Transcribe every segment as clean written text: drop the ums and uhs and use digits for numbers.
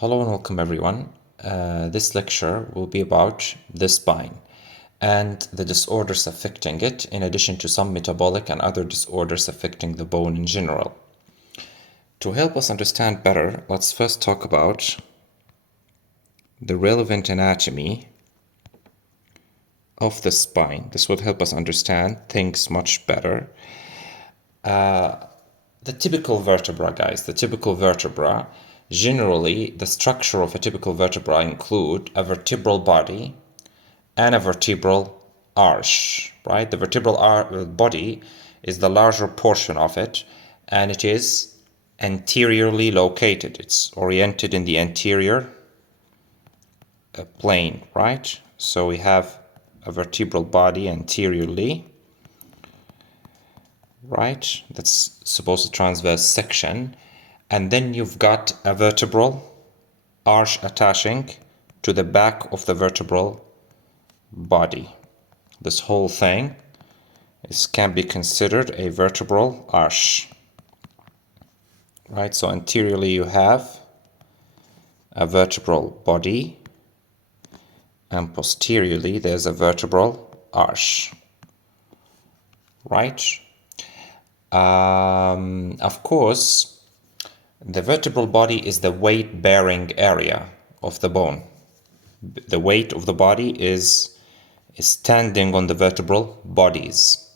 Hello and welcome everyone. This lecture will be about the spine and the disorders affecting it, in addition to some metabolic and other disorders affecting the bone in general. To help us understand better, let's first talk about the relevant anatomy of the spine. This will help us understand things much better. The typical vertebra, guys, generally the structure of a typical vertebra include a vertebral body and a vertebral arch, right? The vertebral body is the larger portion of it, and it is anteriorly located. It's oriented in the anterior plane, right? So we have a vertebral body anteriorly, right? That's supposed to transverse section. And then you've got a vertebral arch attaching to the back of the vertebral body. This whole thing can be considered a vertebral arch, right? So anteriorly you have a vertebral body, and posteriorly there's a vertebral arch, right? Of course, the vertebral body is the weight-bearing area of the bone. The weight of the body is standing on the vertebral bodies,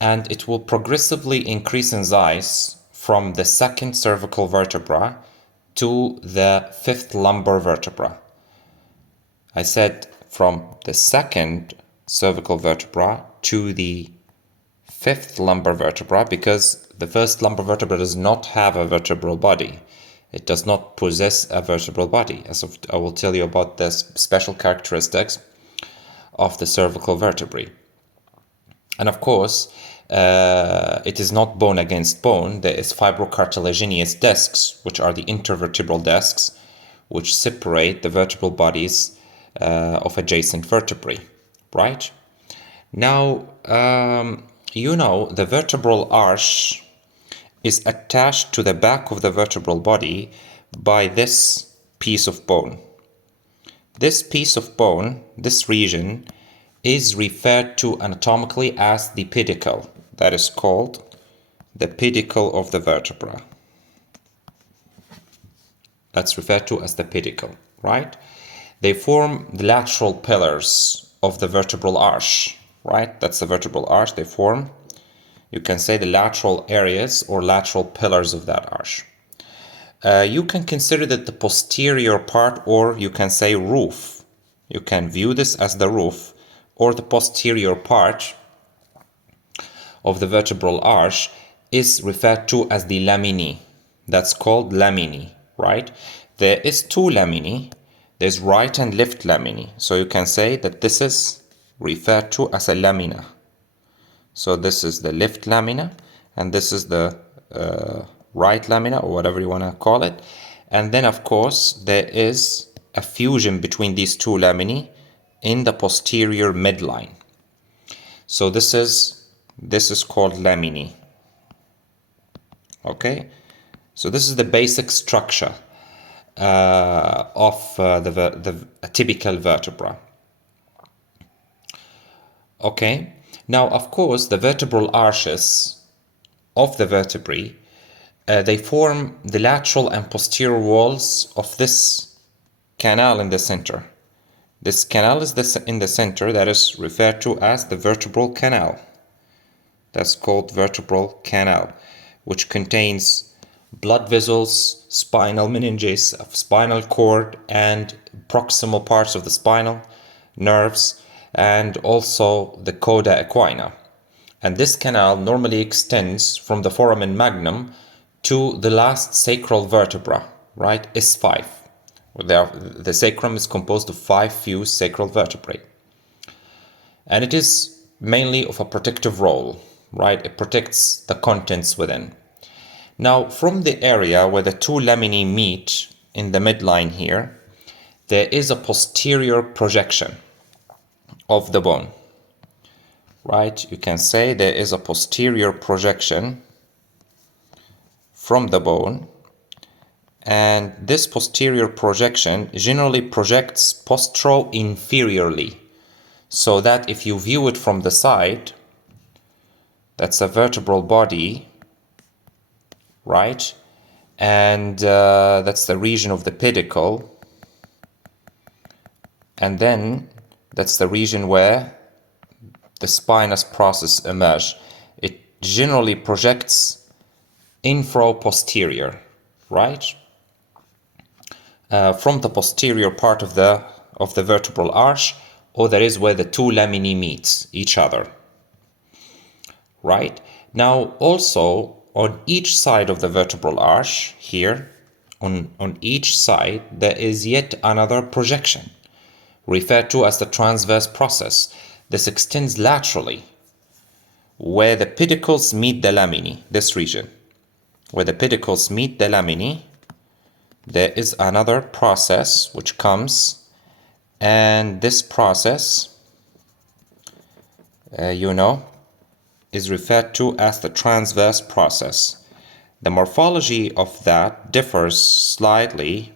and it will progressively increase in size from the second cervical vertebra to the fifth lumbar vertebra. I said from the second cervical vertebra to the fifth lumbar vertebra because the first lumbar vertebra does not have a vertebral body. It does not possess a vertebral body. I will tell you about the special characteristics of the cervical vertebrae. And of course, it is not bone against bone. There is fibrocartilaginous discs, which are the intervertebral discs, which separate the vertebral bodies of adjacent vertebrae, right? Now, the vertebral arch is attached to the back of the vertebral body by this piece of bone. This piece of bone, this region, is referred to anatomically as the pedicle. That is called the pedicle of the vertebra. That's referred to as the pedicle, right? They form the lateral pillars of the vertebral arch, right? That's the vertebral arch. They form, you can say, the lateral areas or lateral pillars of that arch. You can consider that the posterior part, or you can say roof. You can view this as the roof or the posterior part of the vertebral arch is referred to as the laminae. That's called laminae, right? There is two laminae. There's right and left laminae. So you can say that this is referred to as a lamina. So this is the left lamina, and this is the right lamina, or whatever you want to call it. And then, of course, there is a fusion between these two laminae in the posterior midline. So this is called laminae. Okay, so this is the basic structure of the typical vertebra. Okay, now of course the vertebral arches of the vertebrae, they form the lateral and posterior walls of this canal in the center. This canal is in the center, that is referred to as the vertebral canal. That's called vertebral canal, which contains blood vessels, spinal meninges, spinal cord, and proximal parts of the spinal nerves, and also the coda equina. And this canal normally extends from the foramen magnum to the last sacral vertebra, right? S5. The sacrum is composed of 5 fused sacral vertebrae. And it is mainly of a protective role, right? It protects the contents within. Now, from the area where the two laminae meet in the midline here, there is a posterior projection of the bone, right? You can say there is a posterior projection from the bone, And this posterior projection generally projects postero-inferiorly, so that if you view it from the side, that's a vertebral body, right? And that's the region of the pedicle. And then that's the region where the spinous process emerges. It generally projects infra-posterior, right? From the posterior part of the vertebral arch, or that is where the two laminae meet each other, right? Now also on each side of the vertebral arch here, on each side, there is yet another projection referred to as the transverse process. This extends laterally where the pedicles meet the laminae, this region. Where the pedicles meet the laminae, there is another process which comes, and this process, is referred to as the transverse process. The morphology of that differs slightly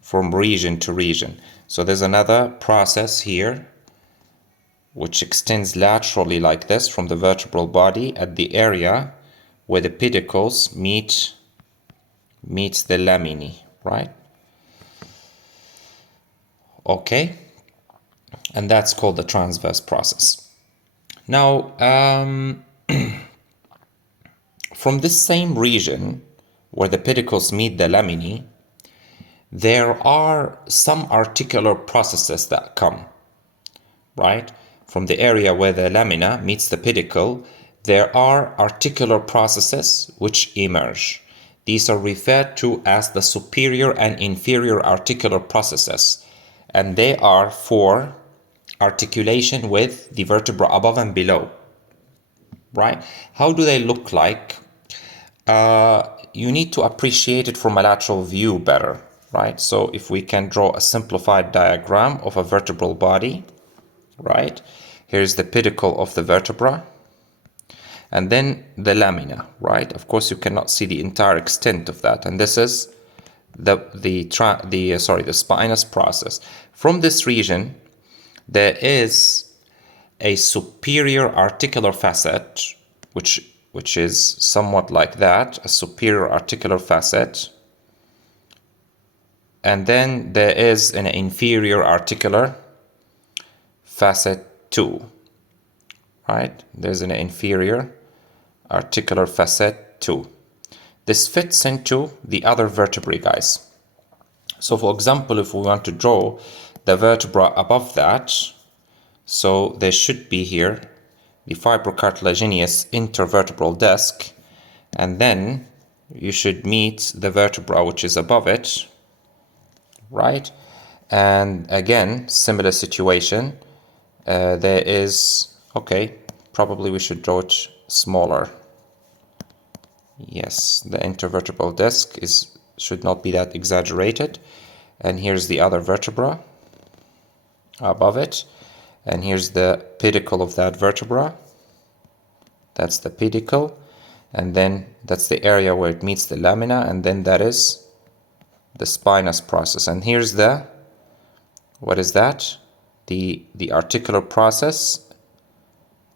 from region to region. So there's another process here which extends laterally like this from the vertebral body at the area where the pedicles meets the laminae, right? Okay, and that's called the transverse process. Now, from this same region where the pedicles meet the laminae, there are some articular processes that come, right? From the area where the lamina meets the pedicle, there are articular processes which emerge. These are referred to as the superior and inferior articular processes, and they are for articulation with the vertebra above and below, right? How do they look like? You need to appreciate it from a lateral view better, right? So if we can draw a simplified diagram of a vertebral body, right? Here's the pedicle of the vertebra, and then the lamina, right? Of course, you cannot see the entire extent of that, and this is the spinous process. From this region, there is a superior articular facet, which is somewhat like that, a superior articular facet. And then there is an inferior articular facet too, right? There's an inferior articular facet too. This fits into the other vertebrae, guys. So for example, if we want to draw the vertebra above that, so there should be here the fibrocartilaginous intervertebral disc, and then you should meet the vertebra which is above it, right? And again, similar situation. There is, okay, probably we should draw it smaller. Yes, the intervertebral disc should not be that exaggerated. And here's the other vertebra above it. And here's the pedicle of that vertebra. That's the pedicle. And then that's the area where it meets the lamina. And then that is the spinous process. And here's the, what is that? The articular process,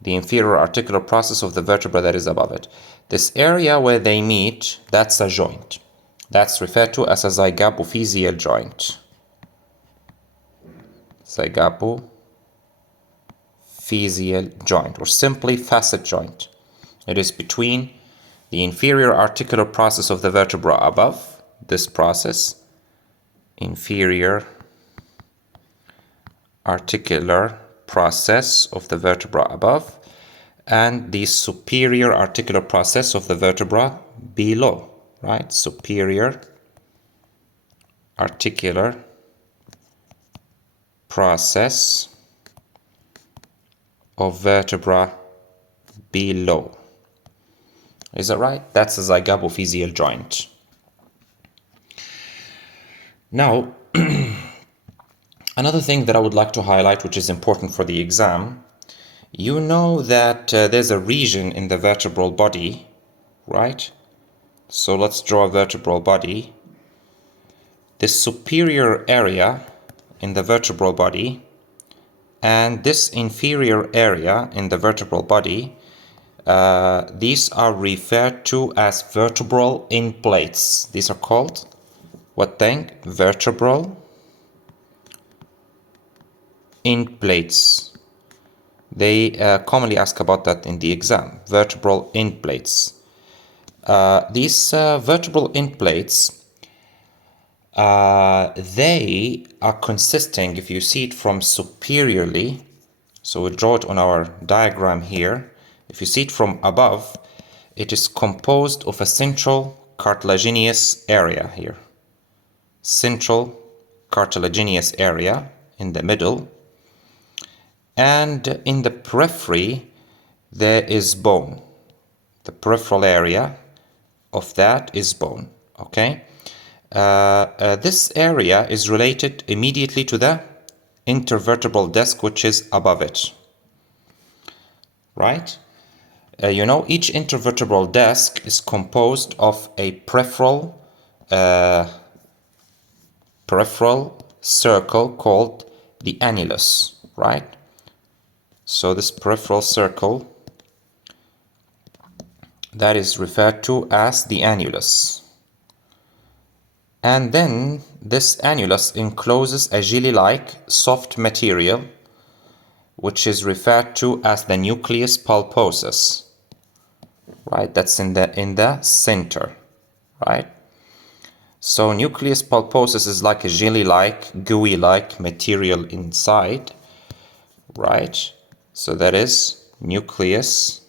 the inferior articular process of the vertebra that is above it. This area where they meet, that's a joint. That's referred to as a zygapophyseal joint. Zygapophyseal joint, or simply facet joint. It is between the inferior articular process of the vertebra above, this process, inferior articular process of the vertebra above, and the superior articular process of the vertebra below, right? Superior articular process of vertebra below. Is that right? That's a zygapophyseal joint. Now, another thing that I would like to highlight, which is important for the exam, you know that there's a region in the vertebral body, right? So let's draw a vertebral body. this superior area in the vertebral body and this inferior area in the vertebral body, these are referred to as vertebral end plates. These are called what thing? Vertebral end plates. They commonly ask about that in the exam. Vertebral end plates. These vertebral end plates, they are consisting, if you see it from superiorly, so we'll draw it on our diagram here. If you see it from above, it is composed of a central cartilaginous area here. Central cartilaginous area in the middle. And in the periphery, there is bone. The peripheral area of that is bone, okay? This area is related immediately to the intervertebral disc, which is above it, right? You know, each intervertebral disc is composed of a peripheral circle called the annulus, right? So this peripheral circle, that is referred to as the annulus. And then this annulus encloses a jelly-like soft material, which is referred to as the nucleus pulposus, right? That's in the center, right? So nucleus pulposus is like a jelly-like, gooey-like material inside, right? So that is nucleus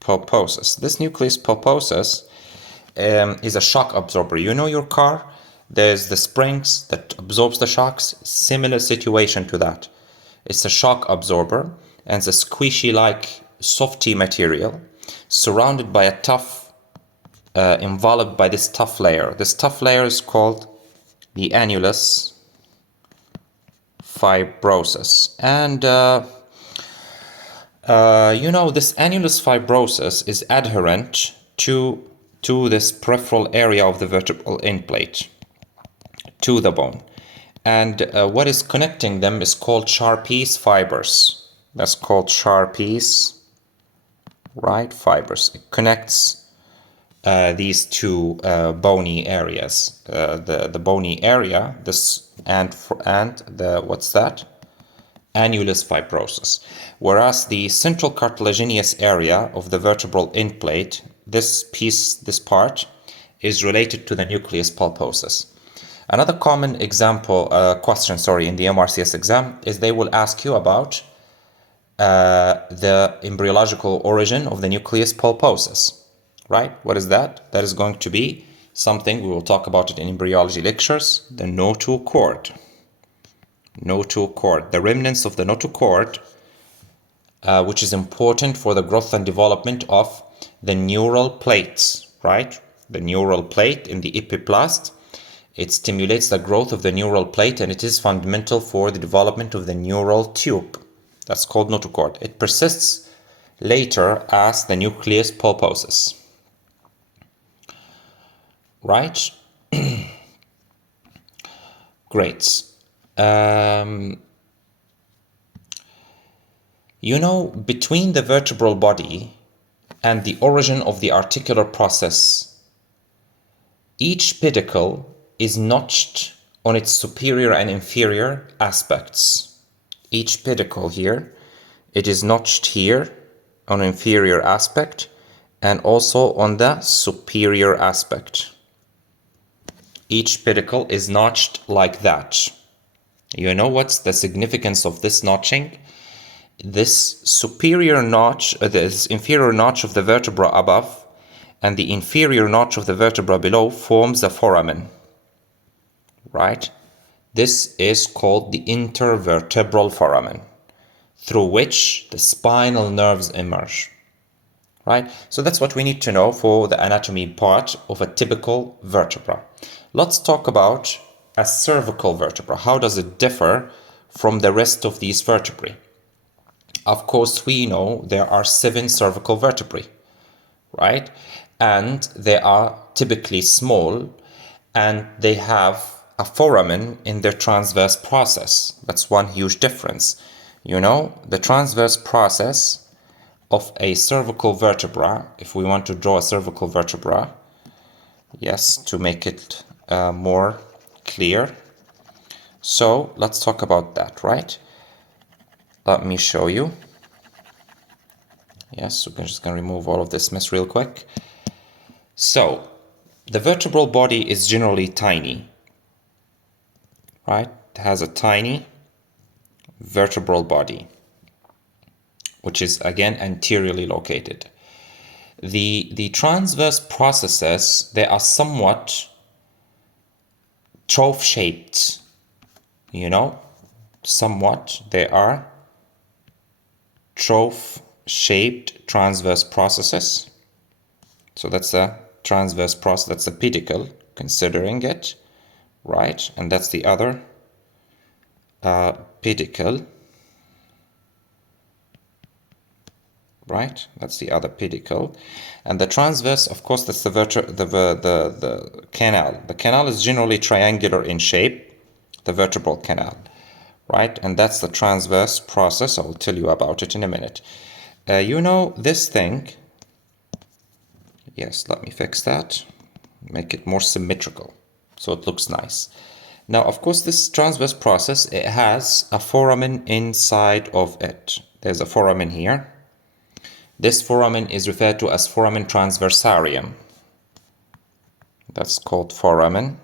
pulposus. This nucleus pulposus is a shock absorber. You know your car, there's the springs that absorbs the shocks. Similar situation to that. It's a shock absorber and it's a squishy like softy material surrounded by a tough, enveloped by this tough layer. This tough layer is called the annulus fibrosus. And you know, this annulus fibrosus is adherent to this peripheral area of the vertebral end plate, to the bone. And what is connecting them is called Sharpey's fibers. That's called Sharpey's, right, fibers. It connects these two bony areas. The bony area, this and the, what's that? Annulus fibrosus. Whereas the central cartilaginous area of the vertebral end plate, this part, is related to the nucleus pulposus. Another common question in the MRCS exam is they will ask you about the embryological origin of the nucleus pulposus, right? What is that? That is going to be something, we will talk about it in embryology lectures, the notochord. Notochord, the remnants of the notochord, which is important for the growth and development of the neural plates, right? The neural plate in the epiplast. It stimulates the growth of the neural plate and it is fundamental for the development of the neural tube. That's called notochord. It persists later as the nucleus pulposus. Right? Great. You know, between the vertebral body and the origin of the articular process, each pedicle is notched on its superior and inferior aspects. Each pedicle here, it is notched here on inferior aspect and also on the superior aspect. Each pedicle is notched like that. You know what's the significance of this notching? This superior notch, this inferior notch of the vertebra above and the inferior notch of the vertebra below forms a foramen, right? This is called the intervertebral foramen, through which the spinal nerves emerge, right? So that's what we need to know for the anatomy part of a typical vertebra. Let's talk about a cervical vertebra. How does it differ from the rest of these vertebrae? Of course, we know there are 7 cervical vertebrae, right? and they are typically small, and they have a foramen in their transverse process. That's one huge difference. You know, the transverse process of a cervical vertebra, if we want to draw a cervical vertebra, yes, to make it more clear. So let's talk about that, right? Let me show you. Yes, we're just going to remove all of this mess real quick. So the vertebral body is generally tiny, right? It has a tiny vertebral body, which is again anteriorly located. The transverse processes, they are somewhat trough shaped, you know, somewhat they are trough shaped transverse processes. So that's a transverse process, that's a pedicle, considering it, right? And that's the other pedicle, right? That's the other pedicle. And the transverse, of course, that's the canal. The canal is generally triangular in shape, the vertebral canal, right? And that's the transverse process. I will tell you about it in a minute. You know this thing. Yes, let me fix that. Make it more symmetrical so it looks nice. Now, of course, this transverse process, it has a foramen inside of it. There's a foramen here. This foramen is referred to as foramen transversarium. That's called foramen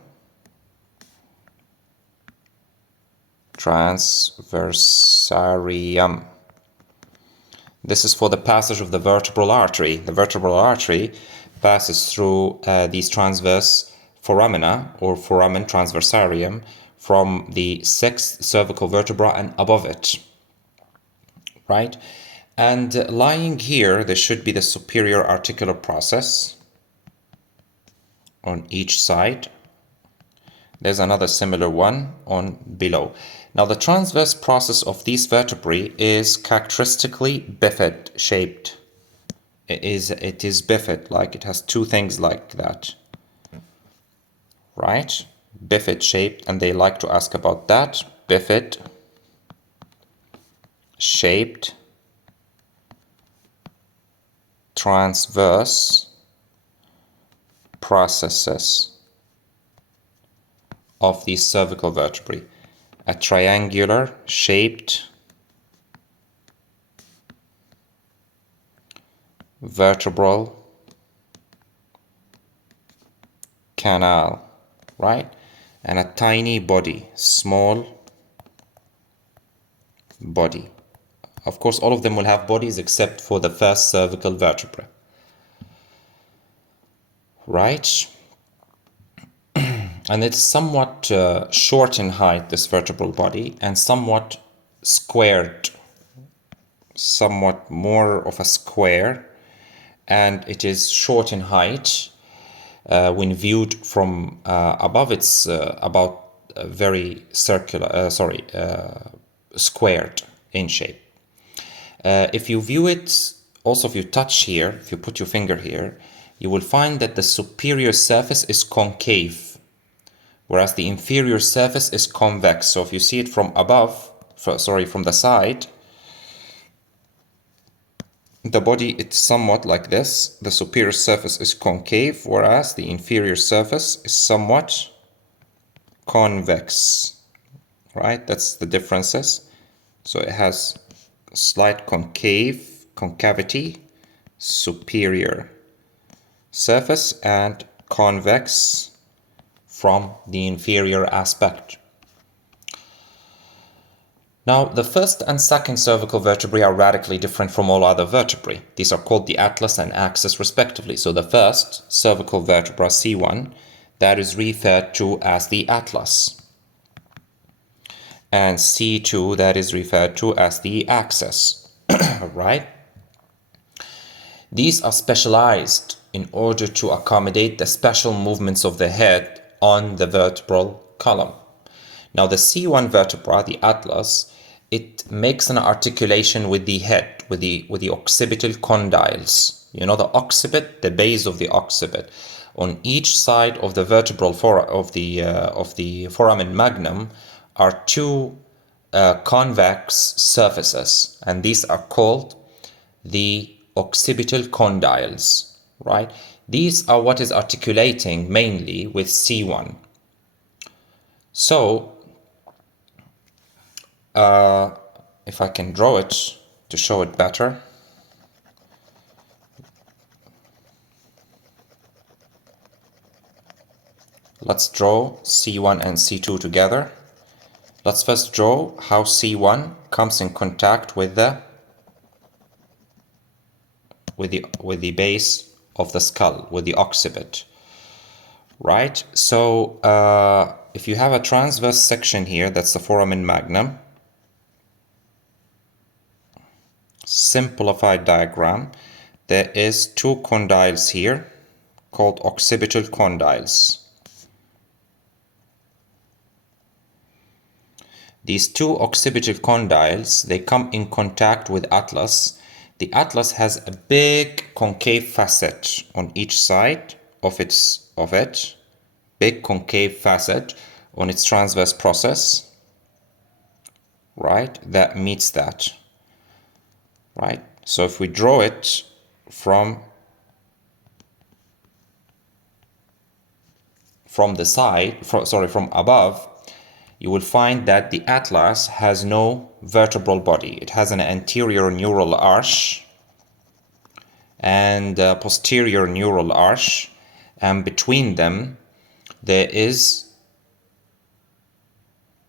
transversarium. This is for the passage of the vertebral artery. The vertebral artery passes through these transverse foramina, or foramen transversarium, from the sixth cervical vertebra and above it, right? And lying here, there should be the superior articular process on each side. There's another similar one on below. Now, the transverse process of these vertebrae is characteristically bifid shaped. It is bifid, like it has two things like that, right? Bifid shaped, and they like to ask about that. Bifid shaped transverse processes of these cervical vertebrae. A triangular shaped vertebral canal, right? And a tiny body, small body. Of course, all of them will have bodies except for the first cervical vertebra, right? And it's somewhat short in height, this vertebral body, and somewhat squared, somewhat more of a square, and it is short in height. When viewed from above, it's about very circular, squared in shape. If you view it, also if you touch here, if you put your finger here, you will find that the superior surface is concave, whereas the inferior surface is convex. So if you see it from above, from the side, the body, it's somewhat like this. The superior surface is concave, whereas the inferior surface is somewhat convex, right? That's the differences. So it has slight concavity, superior surface, and convex from the inferior aspect. Now, the first and second cervical vertebrae are radically different from all other vertebrae. These are called the atlas and axis respectively. So the first cervical vertebra, C1, that is referred to as the atlas. And C2, that is referred to as the axis, right? These are specialized in order to accommodate the special movements of the head on the vertebral column. Now, the C1 vertebra, the atlas, it makes an articulation with the head, with the occipital condyles. You know, the occipit, the base of the occipit. On each side of the vertebral of the foramen magnum are two convex surfaces, and these are called the occipital condyles, right? These are what is articulating mainly with C1. So, if I can draw it to show it better. Let's draw C1 and C2 together. Let's first draw how C1 comes in contact with the base of the skull, with the occipit, right? So if you have a transverse section here, that's the foramen magnum. Simplified diagram. There is two condyles here called occipital condyles. These two occipital condyles, they come in contact with atlas. The atlas has a big concave facet on each side of it, big concave facet on its transverse process, right? That meets that, right? So if we draw it from the side, from above, you will find that the atlas has no vertebral body. It has an anterior neural arch and a posterior neural arch, and between them there is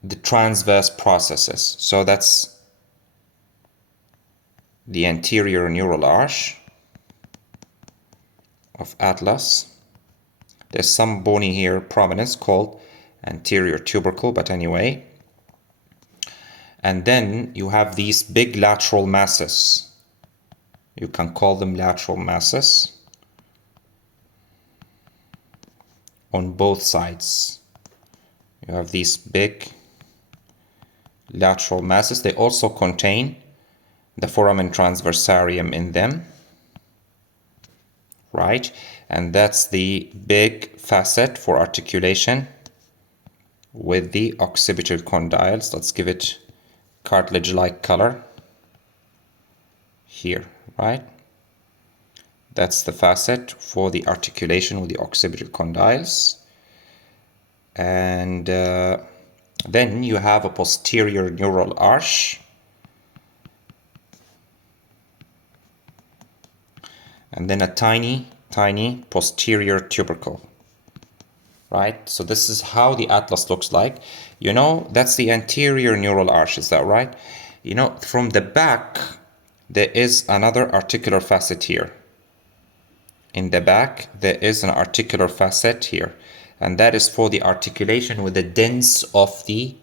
the transverse processes. So that's the anterior neural arch of atlas. There's some bony here prominence called anterior tubercle, but anyway. And then you have these big lateral masses. You can call them lateral masses on both sides. You have these big lateral masses. They also contain the foramen transversarium in them, right? And that's the big facet for articulation with the occipital condyles. Let's give it cartilage-like color here, right? That's the facet for the articulation with the occipital condyles. And then you have a posterior neural arch. And then a tiny posterior tubercle, right? So this is how the atlas looks like. You know, that's the anterior neural arch, is that right? You know, from the back, there is another articular facet here. In the back, there is an articular facet here, and that is for the articulation with the dens of the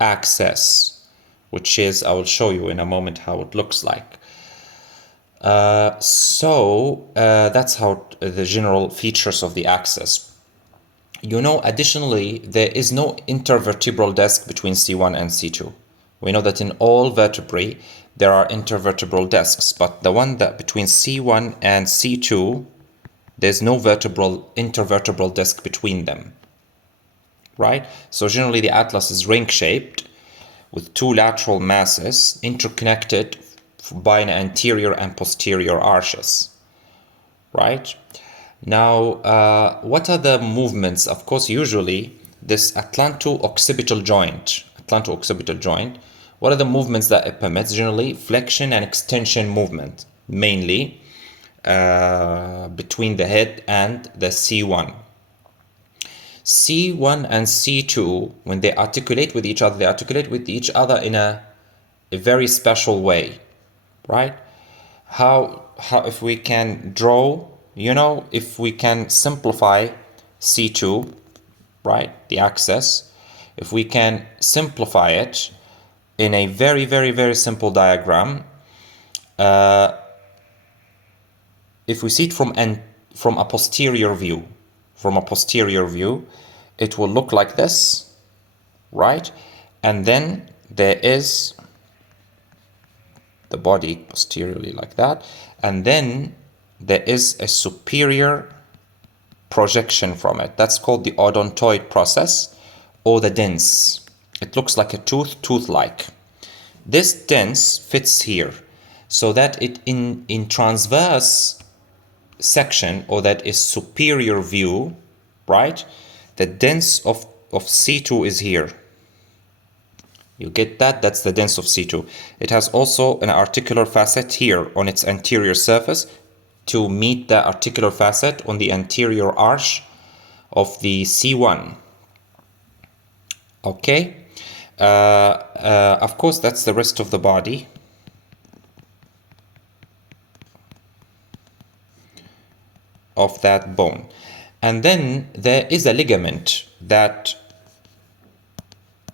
axis, which is, I will show you in a moment how it looks like. That's how the general features of the axis. You know, additionally, there is no intervertebral disc between C1 and C2. We know that in all vertebrae, there are intervertebral discs, but the one that between C1 and C2, there's no intervertebral disc between them, right? So generally the atlas is ring-shaped with two lateral masses interconnected by an anterior and posterior arches, right? Now, what are the movements? Of course, usually this atlanto-occipital joint, what are the movements that it permits? Generally, flexion and extension movement, mainly between the head and the C1. C1 and C2, when they articulate with each other, they articulate with each other in a very special way, right? How if we can draw, you know, if we can simplify C2, right, the axis, if we can simplify it in a very simple diagram, if we see it from a posterior view, it will look like this, right? And then there is the body posteriorly like that, and then there is a superior projection from it. That's called the odontoid process, or the dens. It looks like a tooth-like. This dens fits here, so that it in transverse section, or that is superior view, right? The dens of C2 is here. You get that? That's the dens of C2. It has also an articular facet here on its anterior surface to meet the articular facet on the anterior arch of the C1. Okay? Of course, that's the rest of the body. Of that bone. And then there is a ligament that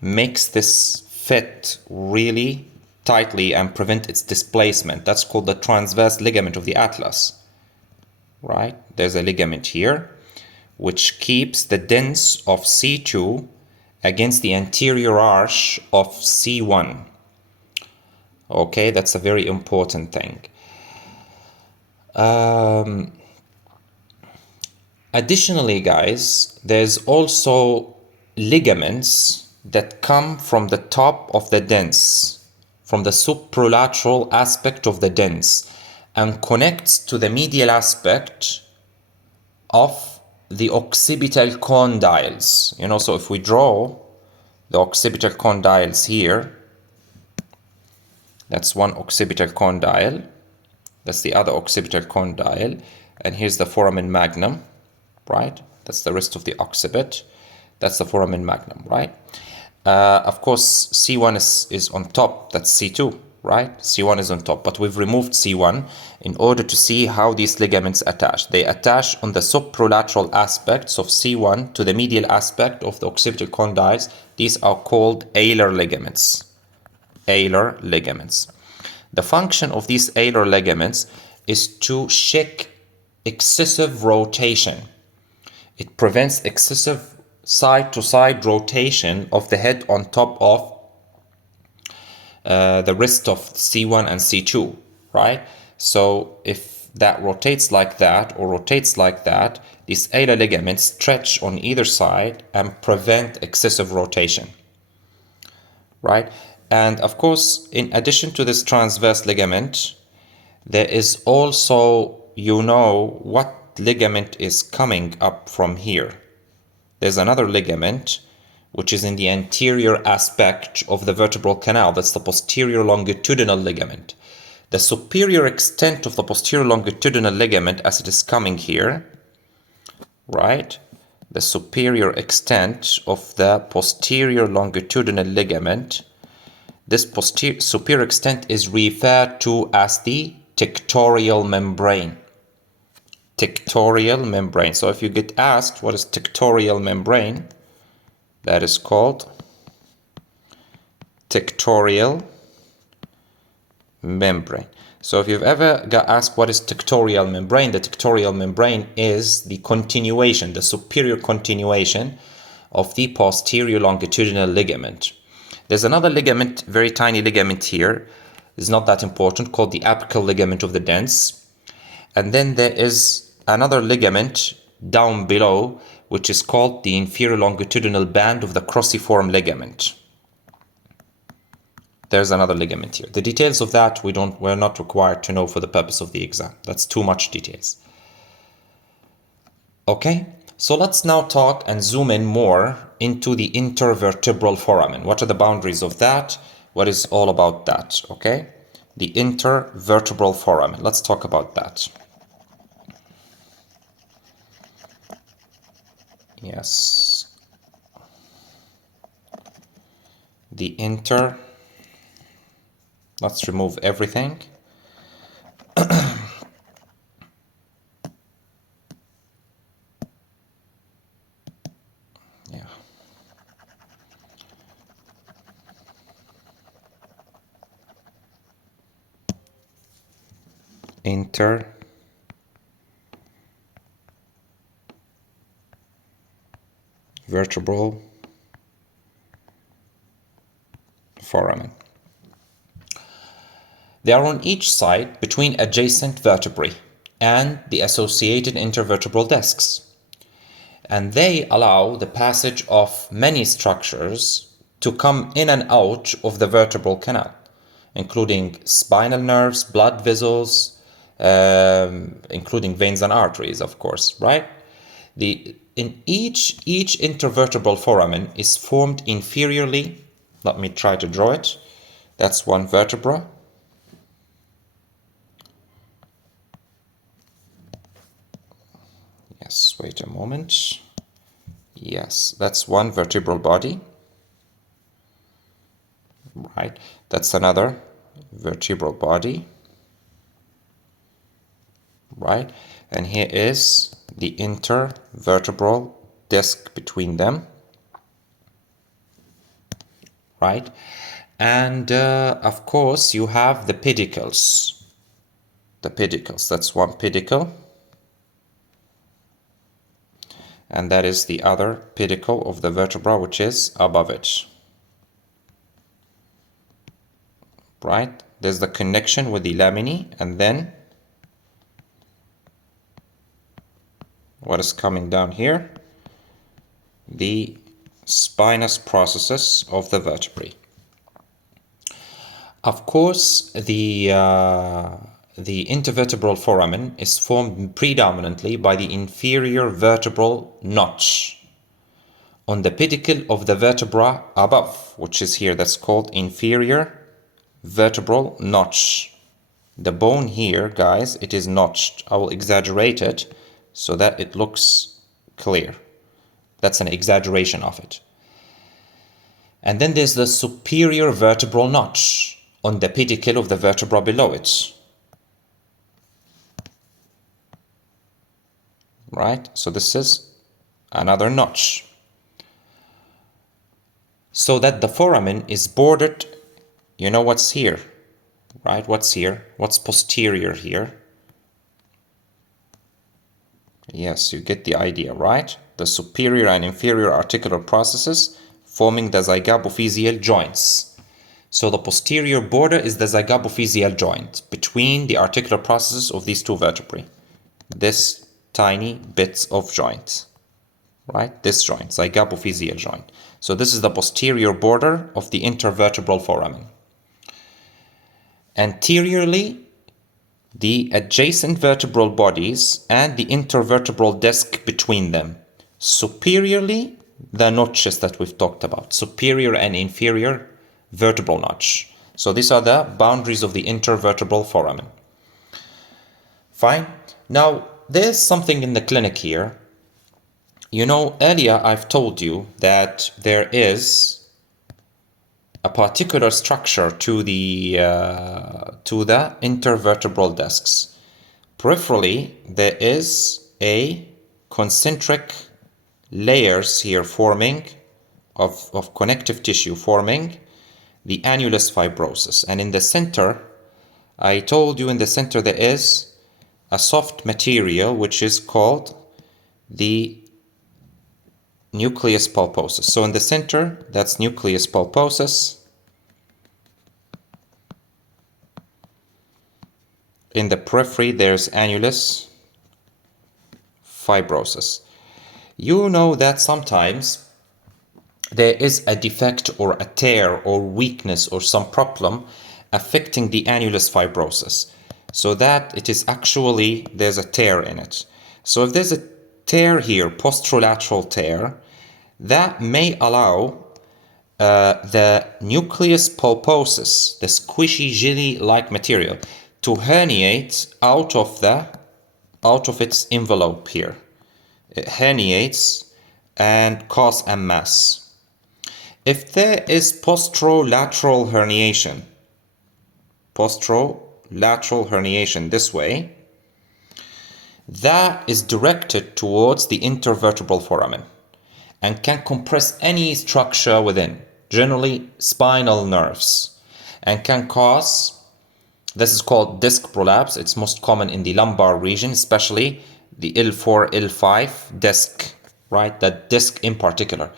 makes this fit really tightly and prevent its displacement. That's called the transverse ligament of the atlas. Right? There's a ligament here which keeps the dens of C2 against the anterior arch of C1. Okay, that's a very important thing. Additionally, guys, there's also ligaments that come from the top of the dens, from the supralateral aspect of the dens, and connects to the medial aspect of the occipital condyles. You know, so if we draw the occipital condyles here, that's one occipital condyle, that's the other occipital condyle, and here's the foramen magnum, right? That's the rest of the occiput. That's the foramen magnum, right? Of course, C1 is on top. That's C2, right? C1 is on top, but we've removed C1 in order to see how these ligaments attach. They attach on the supralateral aspects of C1 to the medial aspect of the occipital condyles. These are called alar ligaments. Alar ligaments. The function of these alar ligaments is to check excessive rotation. It prevents excessive side-to-side rotation of the head on top of the rest of C1 and C2, right? So if that rotates like that or rotates like that, these alar ligaments stretch on either side and prevent excessive rotation, right? And of course, in addition to this transverse ligament, there is also, you know, what ligament is coming up from here. There's another ligament which is in the anterior aspect of the vertebral canal. That's the posterior longitudinal ligament. The superior extent of the posterior longitudinal ligament as it is coming here, right? The superior extent of the posterior longitudinal ligament, this superior extent is referred to as the tectorial membrane. Tectorial membrane. So if you get asked what is tectorial membrane, that is called tectorial membrane. So if you've ever got asked what is tectorial membrane, the tectorial membrane is the continuation, the superior continuation of the posterior longitudinal ligament. There's another ligament, very tiny ligament here, it's not that important, called the apical ligament of the dens. And then there is another ligament down below, which is called the inferior longitudinal band of the cruciform ligament. There's another ligament here. The details of that we're not required to know for the purpose of the exam. That's too much details. Okay, so let's now talk and zoom in more into the intervertebral foramen. What are the boundaries of that? What is all about that? Okay, the intervertebral foramen. Let's talk about that. Yes, the let's remove everything. Yeah. Intervertebral foramen. They are on each side between adjacent vertebrae and the associated intervertebral discs. And they allow the passage of many structures to come in and out of the vertebral canal, including spinal nerves, blood vessels, including veins and arteries, of course, right? In each intervertebral foramen is formed inferiorly. Let me try to draw it. That's one vertebra. Yes, wait a moment. Yes, that's one vertebral body. Right, that's another vertebral body. Right, and here is the intervertebral disc between them. Right, and of course you have the pedicles. The pedicles, that's one pedicle. And that is the other pedicle of the vertebra, which is above it. Right, there's the connection with the laminae, and then what is coming down here? The spinous processes of the vertebrae. Of course, the intervertebral foramen is formed predominantly by the inferior vertebral notch on the pedicle of the vertebra above, which is here, that's called inferior vertebral notch. The bone here, guys, it is notched. I will exaggerate it so that it looks clear. That's an exaggeration of it. And then there's the superior vertebral notch on the pedicle of the vertebra below it. Right? So this is another notch. So that the foramen is bordered, you know what's here, right? What's here? What's posterior here? Yes, you get the idea, right? The superior and inferior articular processes forming the zygapophyseal joints. So the posterior border is the zygapophyseal joint between the articular processes of these two vertebrae. This tiny bits of joint, right? This joint, zygapophyseal joint. So this is the posterior border of the intervertebral foramen. Anteriorly, the adjacent vertebral bodies and the intervertebral disc between them. Superiorly, the notches that we've talked about, superior and inferior vertebral notch. So these are the boundaries of the intervertebral foramen. Fine. Now, there's something in the clinic here. You know, earlier I've told you that there is a particular structure to the intervertebral discs. Peripherally, there is a concentric layers here forming of connective tissue forming the annulus fibrosus. And in the center, I told you in the center there is a soft material which is called the nucleus pulposus. So in the center, that's nucleus pulposus. In the periphery, there's annulus fibrosus. You know that sometimes there is a defect or a tear or weakness or some problem affecting the annulus fibrosus, so that it is actually, there's a tear in it. So if there's a tear here, posterolateral tear, that may allow the nucleus pulposus, the squishy jelly-like material, to herniate out of its envelope here. It herniates and cause a mass. If there is posterolateral herniation this way, that is directed towards the intervertebral foramen and can compress any structure within, generally spinal nerves, and can cause, this is called disc prolapse. It's most common in the lumbar region, especially the L4, L5 disc, right? That disc in particular.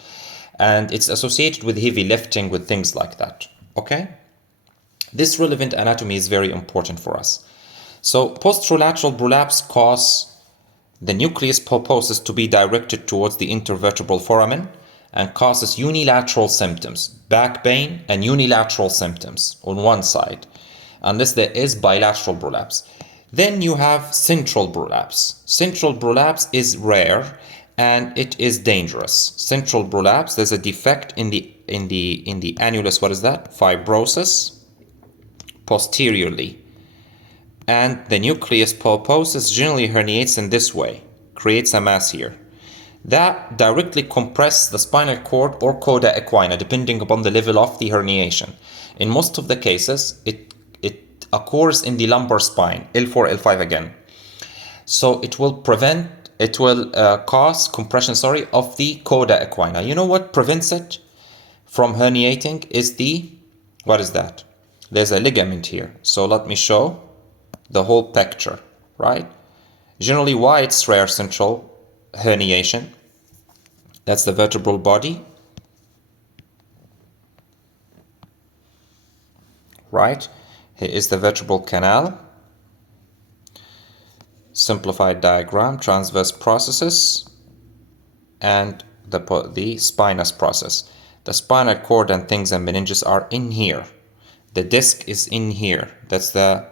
And it's associated with heavy lifting, with things like that, okay? This relevant anatomy is very important for us. So posterolateral prolapse cause the nucleus pulposus to be directed towards the intervertebral foramen and causes unilateral symptoms, back pain and unilateral symptoms on one side, unless there is bilateral prolapse. Then you have central prolapse. Central prolapse is rare and it is dangerous. Central prolapse, there's a defect in the annulus. What is that? Fibrosis posteriorly. And the nucleus pulposus generally herniates in this way, creates a mass here. That directly compresses the spinal cord or coda equina, depending upon the level of the herniation. In most of the cases, it occurs in the lumbar spine, L4, L5 again. So it will cause compression, of the coda equina. You know what prevents it from herniating is what is that? There's a ligament here. So let me show the whole picture, right? Generally, why it's rare central herniation? That's the vertebral body, right? Here is the vertebral canal. Simplified diagram, transverse processes, and the spinous process. The spinal cord and things and meninges are in here. The disc is in here. That's the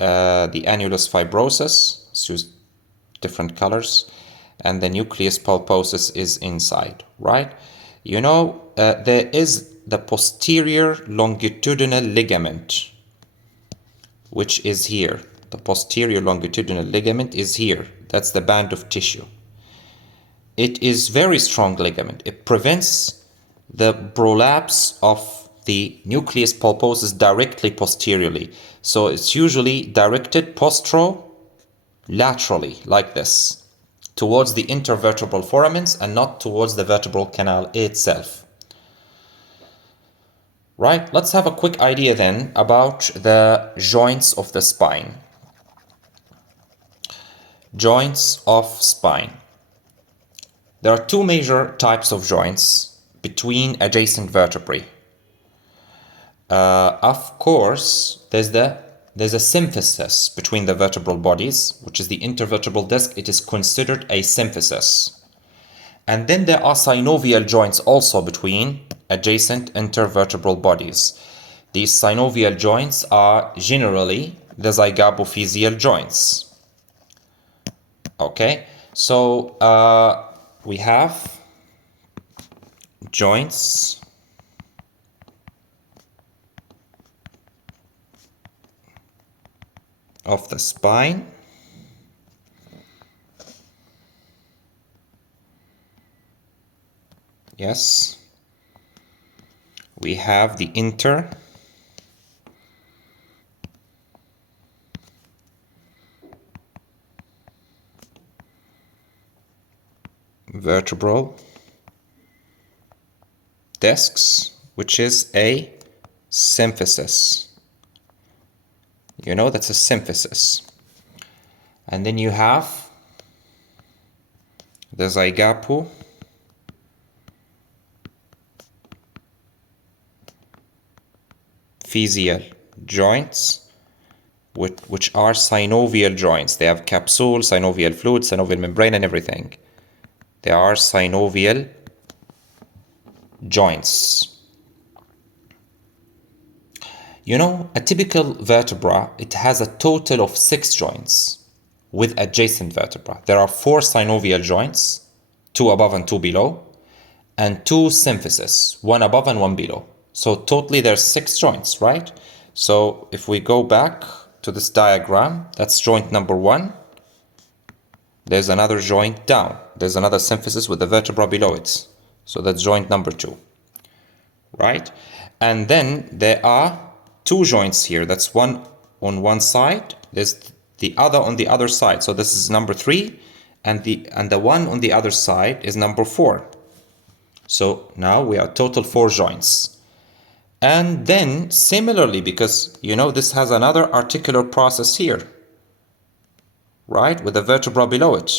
annulus fibrosus. Let's use different colors. And the nucleus pulposus is inside, right? You know, there is the posterior longitudinal ligament, which is here. The posterior longitudinal ligament is here. That's the band of tissue. It is very strong ligament. It prevents the prolapse of the nucleus pulposus directly posteriorly. So it's usually directed posterolaterally, like this, towards the intervertebral foramens and not towards the vertebral canal itself. Right, let's have a quick idea then about the joints of the spine. Joints of spine. There are two major types of joints between adjacent vertebrae. Of course, there's a symphysis between the vertebral bodies, which is the intervertebral disc. It is considered a symphysis. And then there are synovial joints also between adjacent intervertebral bodies. These synovial joints are generally the zygapophyseal joints. Okay, so we have joints of the spine. Yes, we have the intervertebral discs, which is a symphysis. You know, that's a symphysis. And then you have the zygapophyseal joints, which are synovial joints. They have capsule, synovial fluid, synovial membrane, and everything. They are synovial joints. You know, a typical vertebra, it has a total of 6 joints with adjacent vertebra. There are 4 synovial joints, 2 above and 2 below, and 2 symphysis, 1 above and 1 below. So totally there's 6 joints, right? So if we go back to this diagram, that's joint number 1. There's another joint down. There's another symphysis with the vertebra below it. So that's joint number 2, right? And then there are 2 joints here. That's one on one side. There's the other on the other side. So this is number 3, and the one on the other side is number 4. So now we are total 4 joints. And then similarly, because you know this has another articular process here, right, with the vertebra below it.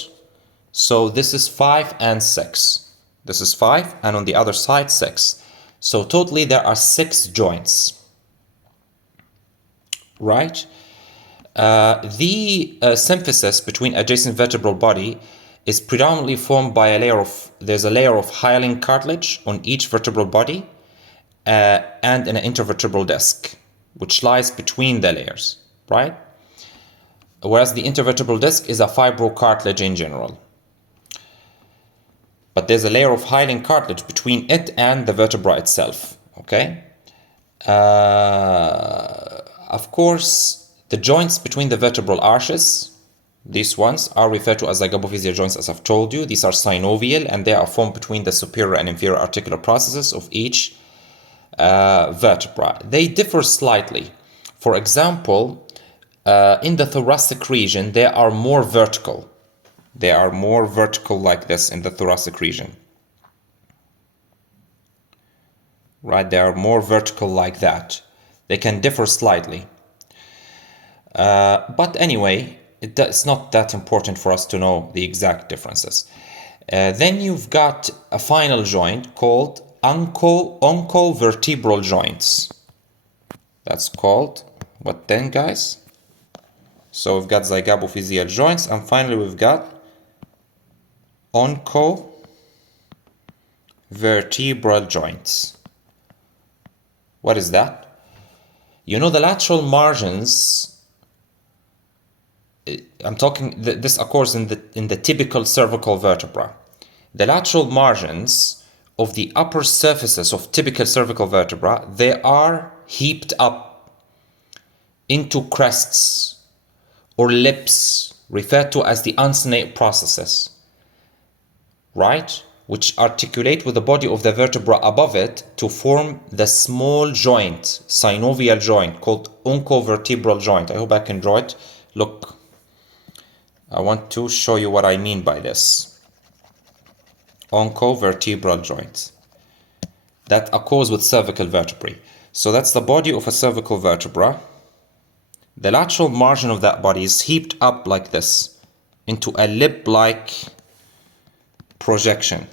So this is 5 and 6. This is 5, and on the other side 6. So totally there are 6 joints. right? The symphysis between adjacent vertebral body is predominantly formed by there's a layer of hyaline cartilage on each vertebral body and an intervertebral disc, which lies between the layers, right? Whereas the intervertebral disc is a fibrocartilage in general. But there's a layer of hyaline cartilage between it and the vertebra itself, okay? Of course, the joints between the vertebral arches, these ones are referred to as zygapophyseal joints, as I've told you. These are synovial, and they are formed between the superior and inferior articular processes of each vertebra. They differ slightly. For example, in the thoracic region, they are more vertical. They are more vertical like this in the thoracic region. Right? They are more vertical like that. They can differ slightly. But anyway, it's not that important for us to know the exact differences. Then you've got a final joint called oncovertebral joints. That's called what then, guys? So we've got zygapophyseal joints, and finally we've got oncovertebral joints. What is that? You know, the lateral margins, I'm talking, this occurs in the typical cervical vertebra. The lateral margins of the upper surfaces of typical cervical vertebra, they are heaped up into crests or lips, referred to as the uncinate processes, right? Which articulate with the body of the vertebra above it to form the small joint, synovial joint, called oncovertebral joint. I hope I can draw it. Look, I want to show you what I mean by this. Oncovertebral joint. That occurs with cervical vertebrae. So that's the body of a cervical vertebra. The lateral margin of that body is heaped up like this into a lip-like projection,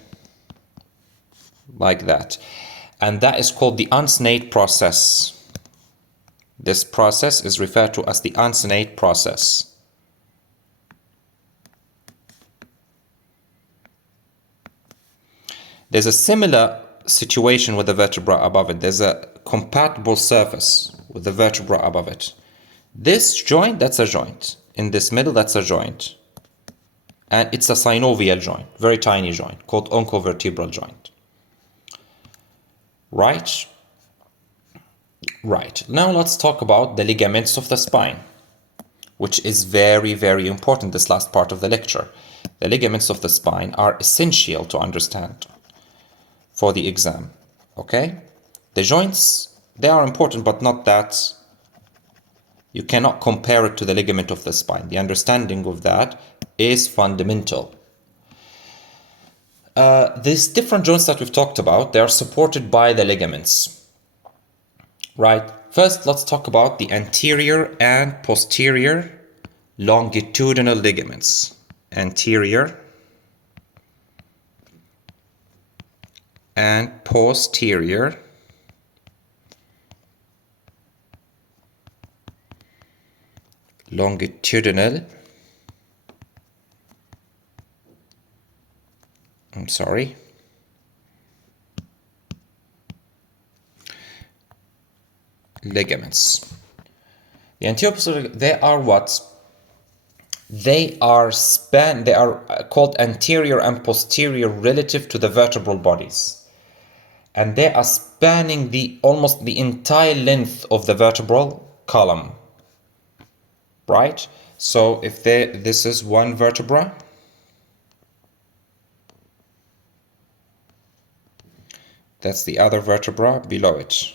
like that. And that is called the uncinate process. This process is referred to as the uncinate process. There's a similar situation with the vertebra above it. There's a compatible surface with the vertebra above it. This joint, that's a joint. In this middle, that's a joint. And it's a synovial joint, very tiny joint, called oncovertebral joint. Right? Right. Now let's talk about the ligaments of the spine, which is very, very important, this last part of the lecture. The ligaments of the spine are essential to understand for the exam, okay? The joints, they are important, but not that. You cannot compare it to the ligament of the spine. The understanding of that is fundamental. These different joints that we've talked about, they are supported by the ligaments, right? First, let's talk about the anterior and posterior longitudinal ligaments. Anterior and posterior longitudinal ligaments. The anterior posterior, they are what? They are called anterior and posterior relative to the vertebral bodies. And they are spanning almost the entire length of the vertebral column. Right? So if this is one vertebra, that's the other vertebra below it.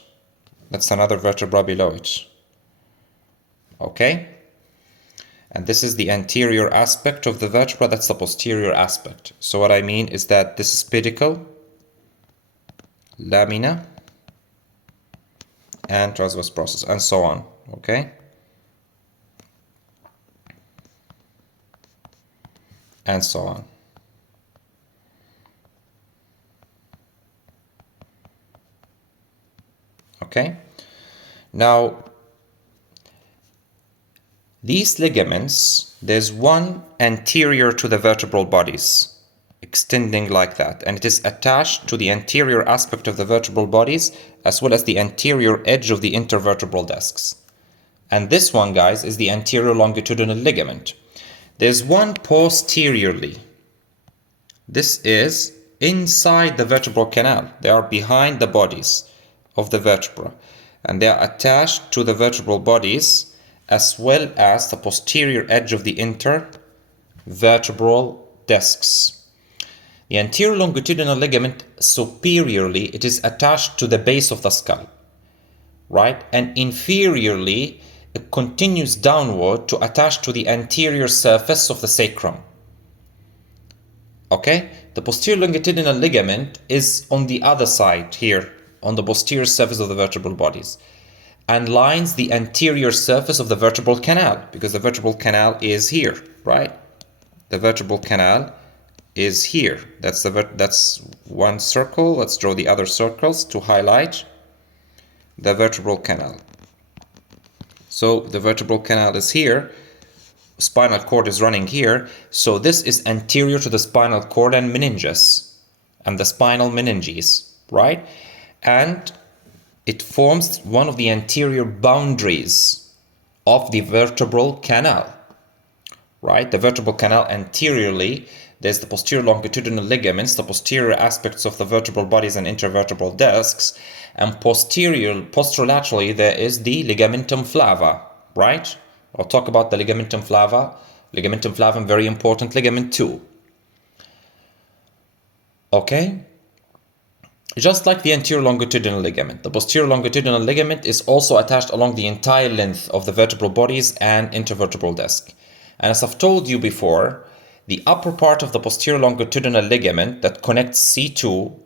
That's another vertebra below it. Okay? And this is the anterior aspect of the vertebra, that's the posterior aspect. So what I mean is that this is pedicle, lamina, and transverse process, and so on. Okay? And so on. Okay? Now, These ligaments, there's one anterior to the vertebral bodies, extending like that, and it is attached to the anterior aspect of the vertebral bodies as well as the anterior edge of the intervertebral discs. And this one, guys, is the anterior longitudinal ligament. There's one posteriorly. This is inside the vertebral canal. They are behind the bodies of the vertebra, and they are attached to the vertebral bodies as well as the posterior edge of the intervertebral discs. The anterior longitudinal ligament superiorly, it is attached to the base of the skull, right? And inferiorly, it continues downward to attach to the anterior surface of the sacrum. Okay? The posterior longitudinal ligament is on the other side here, on the posterior surface of the vertebral bodies, and lines the anterior surface of the vertebral canal, because the vertebral canal is here, right? The vertebral canal is here. That's one circle. Let's draw the other circles to highlight the vertebral canal. So the vertebral canal is here. Spinal cord is running here. So this is anterior to the spinal cord and meninges and the spinal meninges, right? And it forms one of the anterior boundaries of the vertebral canal, right? The vertebral canal anteriorly, there's the posterior longitudinal ligaments, the posterior aspects of the vertebral bodies and intervertebral discs, and posterolaterally there is the ligamentum flava, right? I'll talk about the ligamentum flava. Ligamentum flavum, very important ligament too. Okay? Just like the anterior longitudinal ligament, the posterior longitudinal ligament is also attached along the entire length of the vertebral bodies and intervertebral disc. And as I've told you before, the upper part of the posterior longitudinal ligament that connects C2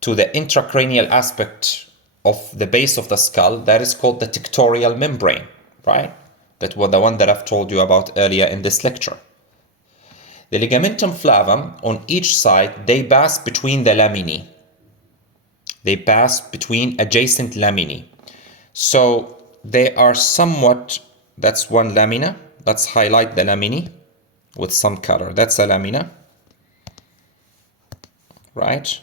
to the intracranial aspect of the base of the skull, that is called the tectorial membrane, right? That was the one that I've told you about earlier in this lecture. The ligamentum flavum, on each side, they pass between the laminae. They pass between adjacent laminae. So they are somewhat, that's one lamina. Let's highlight the laminae with some color. That's a lamina, right?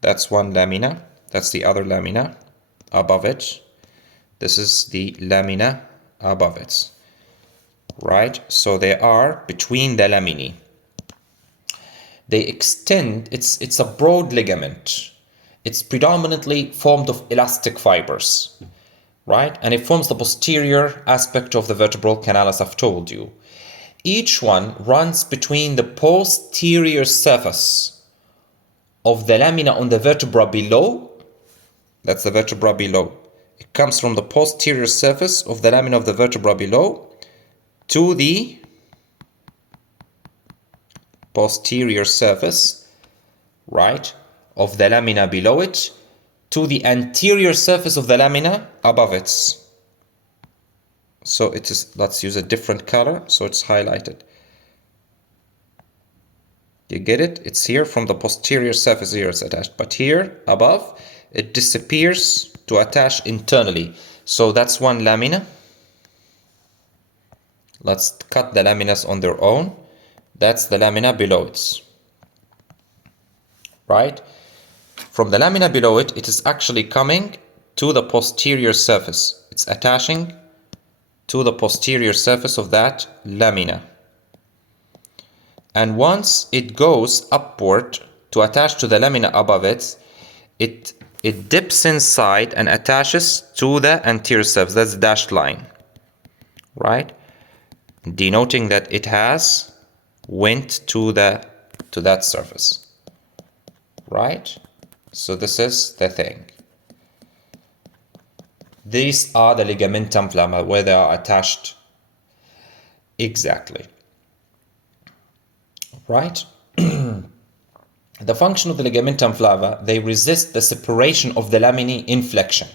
That's one lamina. That's the other lamina above it. This is the lamina above it, right? So they are between the laminae. They extend, it's a broad ligament. It's predominantly formed of elastic fibers, right? And it forms the posterior aspect of the vertebral canal, as I've told you. Each one runs between the posterior surface of the lamina on the vertebra below. That's the vertebra below. It comes from the posterior surface of the lamina of the vertebra below to the posterior surface, right, of the lamina below it to the anterior surface of the lamina above it. So it is, let's use a different color so it's highlighted. You get it? It's here from the posterior surface, here it's attached, but here above it disappears to attach internally. So that's one lamina. Let's cut the laminas on their own. That's the lamina below it, right? From the lamina below it, it is actually coming to the posterior surface. It's attaching to the posterior surface of that lamina. And once it goes upward to attach to the lamina above it, it dips inside and attaches to the anterior surface. That's the dashed line, right? Denoting that it has went to that surface, right? So this is the thing. These are the ligamentum flava, where they are attached exactly, right? The function of the ligamentum flava, they resist the separation of the laminae in flexion.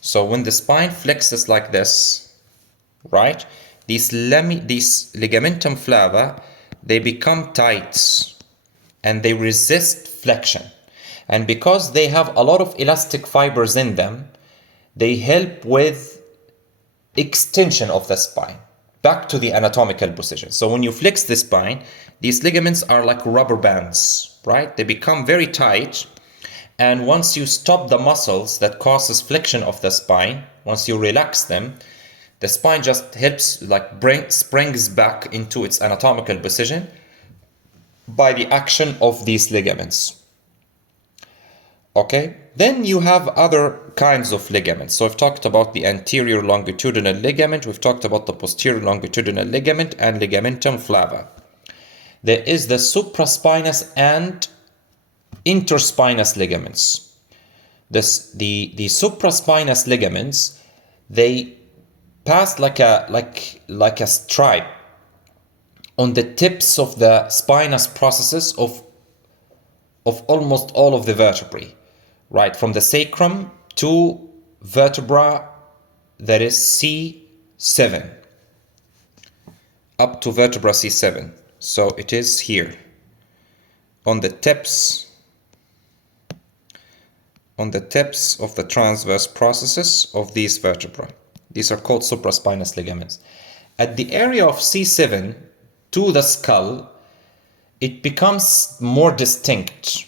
So when the spine flexes like this, right, these ligamentum flava, they become tight and they resist flexion. And because they have a lot of elastic fibers in them, they help with extension of the spine back to the anatomical position. So when you flex the spine, these ligaments are like rubber bands, right? They become very tight, and once you stop the muscles that causes flexion of the spine, once you relax them, the spine just helps, like springs back into its anatomical position by the action of these ligaments. Okay, then you have other kinds of ligaments. So I've talked about the anterior longitudinal ligament, we've talked about the posterior longitudinal ligament and ligamentum flava. There is the supraspinous and interspinous ligaments. The supraspinous ligaments, they pass like a stripe on the tips of the spinous processes of almost all of the vertebrae, right? From the sacrum to vertebra that is C7, up to vertebra C7. So it is here, on the tips of the transverse processes of these vertebrae. These are called supraspinous ligaments. At the area of C7 to the skull, it becomes more distinct.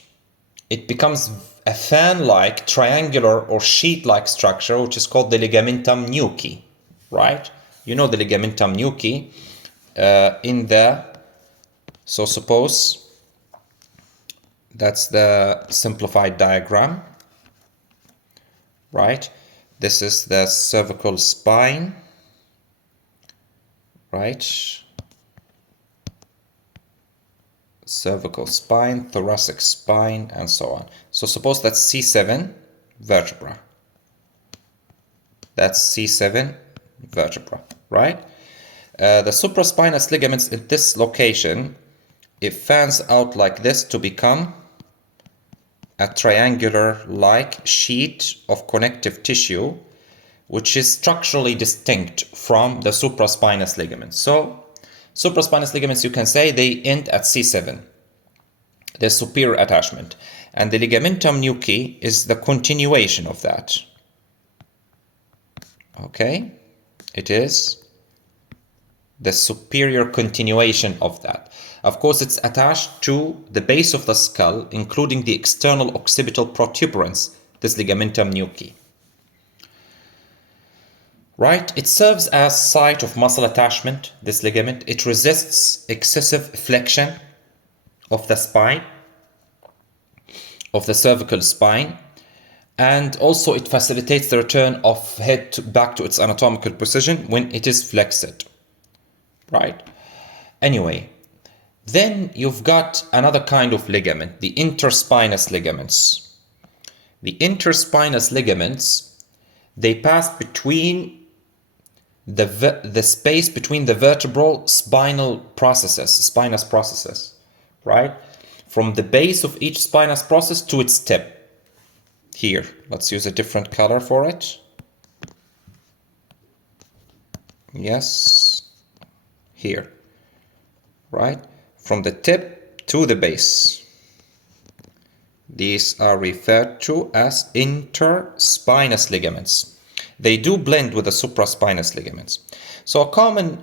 It becomes a fan-like, triangular or sheet-like structure, which is called the ligamentum nuchae, right? You know the ligamentum nuchae so suppose that's the simplified diagram, right? This is the cervical spine, right? Cervical spine, thoracic spine, and so on. So suppose that's C7 vertebra. That's C7 vertebra, right? The supraspinous ligaments in this location, it fans out like this to become a triangular-like sheet of connective tissue, which is structurally distinct from the supraspinous ligaments. So supraspinous ligaments, you can say they end at C7, the superior attachment. And the ligamentum nuchae is the continuation of that. Okay? It is the superior continuation of that. Of course, it's attached to the base of the skull, including the external occipital protuberance, this ligamentum nuchae. Right? It serves as site of muscle attachment, this ligament. It resists excessive flexion of the spine, of the cervical spine, and also it facilitates the return of head back to its anatomical position when it is flexed. Right? Anyway, then you've got another kind of ligament, the interspinous ligaments. The interspinous ligaments, they pass between the space between the vertebral spinous processes, right? From the base of each spinous process to its tip. Here, let's use a different color for it. Yes, here, right? From the tip to the base. These are referred to as interspinous ligaments. They do blend with the supraspinous ligaments. So a common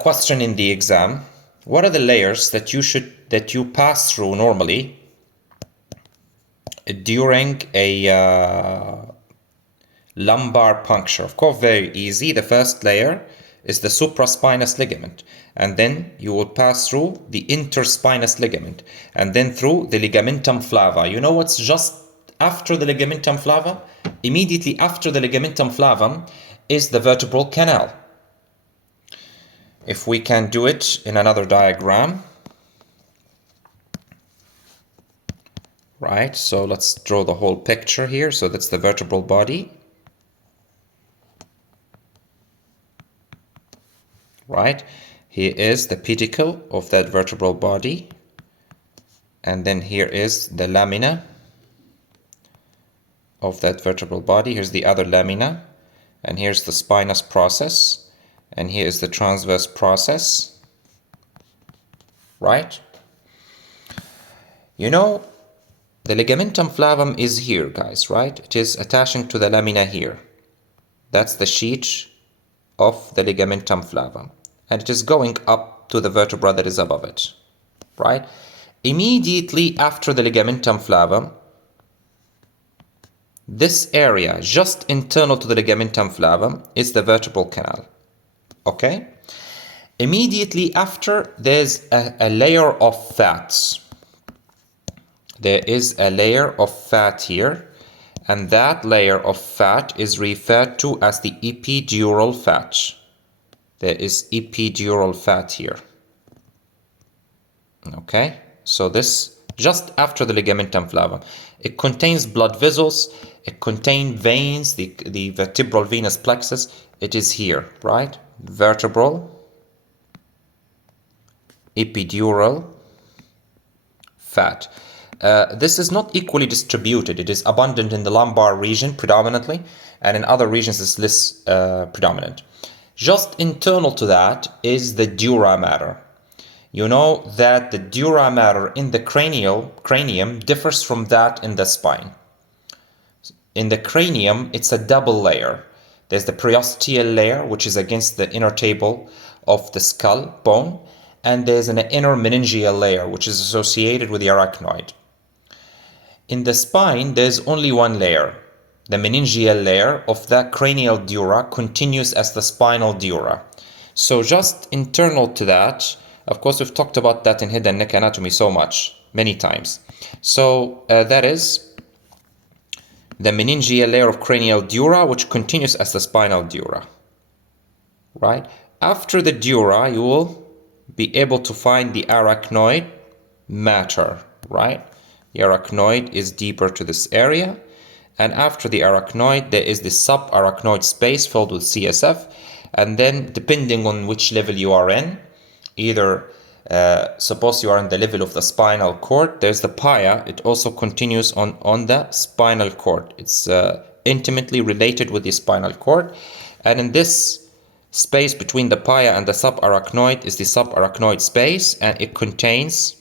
question in the exam, what are the layers that you pass through normally during a lumbar puncture? Of course, very easy. The first layer is the supraspinous ligament, and then you will pass through the interspinous ligament, and then through the ligamentum flava. You know what's just after the ligamentum flava? Immediately after the ligamentum flavum is the vertebral canal. If we can do it in another diagram. Right, so let's draw the whole picture here. So that's the vertebral body. Right, here is the pedicle of that vertebral body. And then here is the lamina of that vertebral body. Here's the other lamina, and here's the spinous process, and here is the transverse process, right? You know, the ligamentum flavum is here, guys, right? It is attaching to the lamina here. That's the sheet of the ligamentum flavum. And it is going up to the vertebra that is above it, right? Immediately after the ligamentum flavum, this area just internal to the ligamentum flavum is the vertebral canal, okay? Immediately after, there's a layer of fats. There is a layer of fat here, and that layer of fat is referred to as the epidural fat. There is epidural fat here. Okay, so this just after the ligamentum flavum. It contains blood vessels, it contains veins, the vertebral venous plexus. It is here, right? Vertebral, epidural fat. This is not equally distributed. It is abundant in the lumbar region predominantly, and in other regions it's less predominant. Just internal to that is the dura mater. You know that the dura mater in the cranium differs from that in the spine. In the cranium, it's a double layer. There's the periosteal layer, which is against the inner table of the skull bone, and there's an inner meningeal layer, which is associated with the arachnoid. In the spine, there's only one layer. The meningeal layer of the cranial dura continues as the spinal dura. So just internal to that, of course, we've talked about that in head and neck anatomy many times. So that is the meningeal layer of cranial dura, which continues as the spinal dura, right? After the dura, you will be able to find the arachnoid mater, right? The arachnoid is deeper to this area. And after the arachnoid, there is the subarachnoid space filled with CSF. And then, depending on which level you are in, either suppose you are in the level of the spinal cord, there's the pia. It also continues on the spinal cord. It's intimately related with the spinal cord. And in this space between the pia and the subarachnoid is the subarachnoid space, and it contains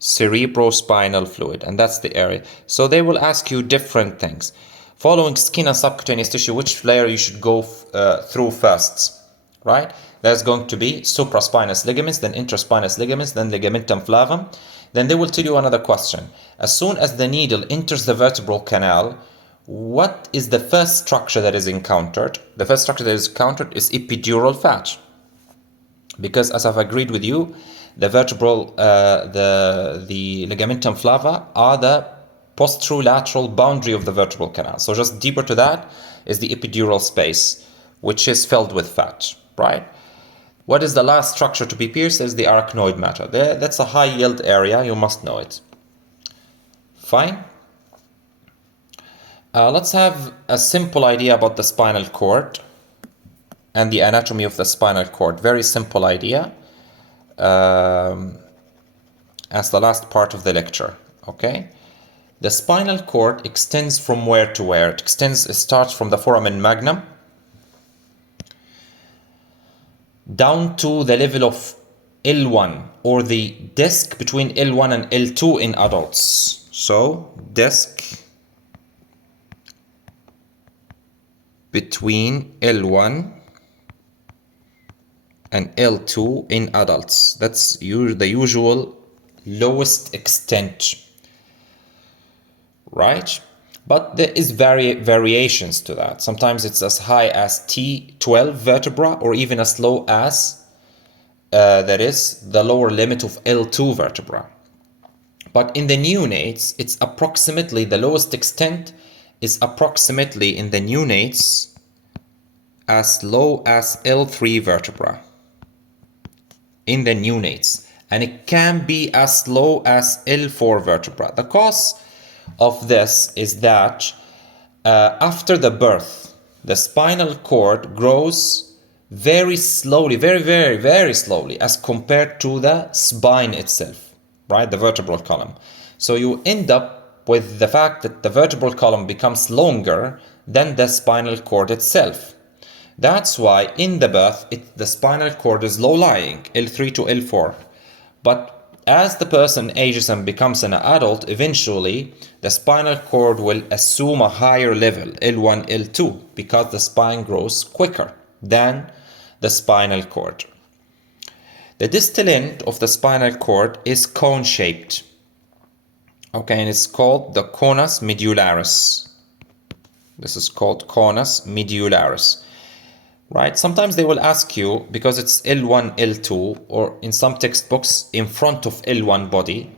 cerebrospinal fluid, and that's the area. So they will ask you different things. Following skin and subcutaneous tissue, which layer you should go through first, right? There's going to be supraspinous ligaments, then intraspinous ligaments, then ligamentum flavum. Then they will tell you another question. As soon as the needle enters the vertebral canal, what is the first structure that is encountered? The first structure that is encountered is epidural fat. Because as I've agreed with you, the vertebral, the ligamentum flava are the posterolateral boundary of the vertebral canal. So just deeper to that is the epidural space, which is filled with fat, right? What is the last structure to be pierced is the arachnoid mater. That's a high yield area, you must know it. Fine. Let's have a simple idea about the spinal cord and the anatomy of the spinal cord. Very simple idea. As the last part of the lecture, okay? The spinal cord extends from where to where? It starts from the foramen magnum down to the level of L1, or the disc between L1 and L2 in adults. So, disc between L1 and L2 in adults. That's the usual lowest extent, right? But there is variations to that. Sometimes it's as high as T12 vertebra, or even as low as that is the lower limit of L2 vertebra. But in the neonates, it's approximately, the lowest extent is approximately in the neonates as low as L3 vertebra. In the neonates, and it can be as low as L4 vertebra. The cause of this is that after the birth, the spinal cord grows very slowly, very slowly, as compared to the spine itself, right? The vertebral column. So you end up with the fact that the vertebral column becomes longer than the spinal cord itself. That's why in the birth, the spinal cord is low-lying, L3 to L4. But as the person ages and becomes an adult, eventually the spinal cord will assume a higher level, L1, L2, because the spine grows quicker than the spinal cord. The distal end of the spinal cord is cone-shaped. Okay, and it's called the conus medullaris. This is called conus medullaris. Right? Sometimes they will ask you, because it's L1, L2, or in some textbooks in front of L1 body,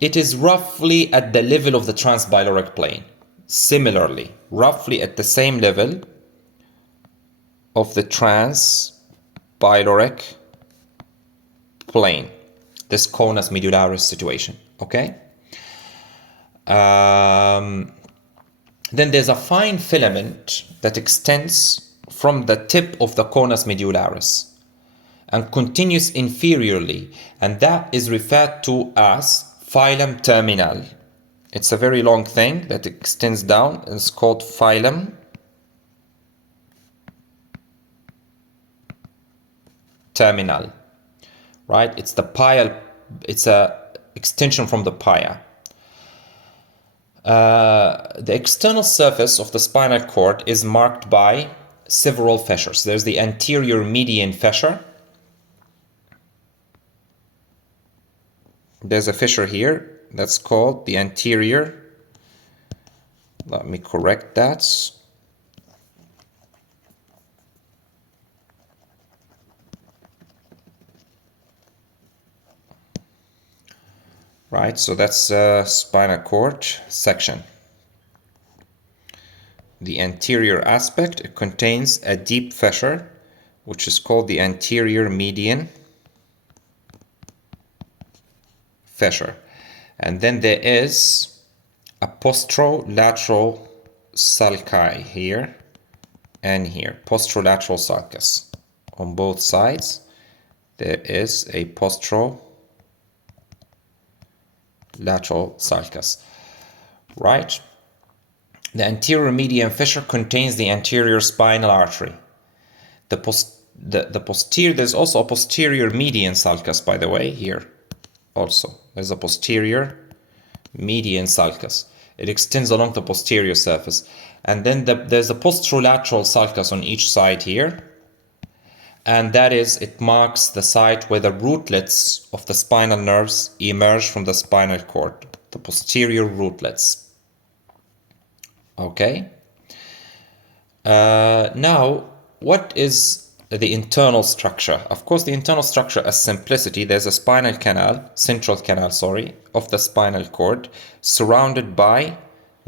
it is roughly at the level of the transbiloric plane. Similarly, roughly at the same level of the transbiloric plane, this conus medullaris situation, okay? Then there's a fine filament that extends from the tip of the conus medullaris and continues inferiorly, and that is referred to as filum terminal. It's a very long thing that extends down, and it's called filum terminal. Right? It's the pia. It's a extension from the pia. The external surface of the spinal cord is marked by several fissures. There's the anterior median fissure. There's a fissure here that's called the anterior. Let me correct that. Right, so that's a spinal cord section. The anterior aspect, it contains a deep fissure, which is called the anterior median fissure. And then there is a posterolateral sulci here and here, posterolateral sulcus. On both sides, there is a posterolateral sulcus, right? The anterior median fissure contains the anterior spinal artery. There's also a posterior median sulcus, by the way, here. Also, there's a posterior median sulcus. It extends along the posterior surface. And then there's a posterolateral sulcus on each side here. And that is, it marks the site where the rootlets of the spinal nerves emerge from the spinal cord, the posterior rootlets. Okay. Now, what is the internal structure? Of course, the internal structure, as simplicity, there's a spinal canal, central canal, of the spinal cord, surrounded by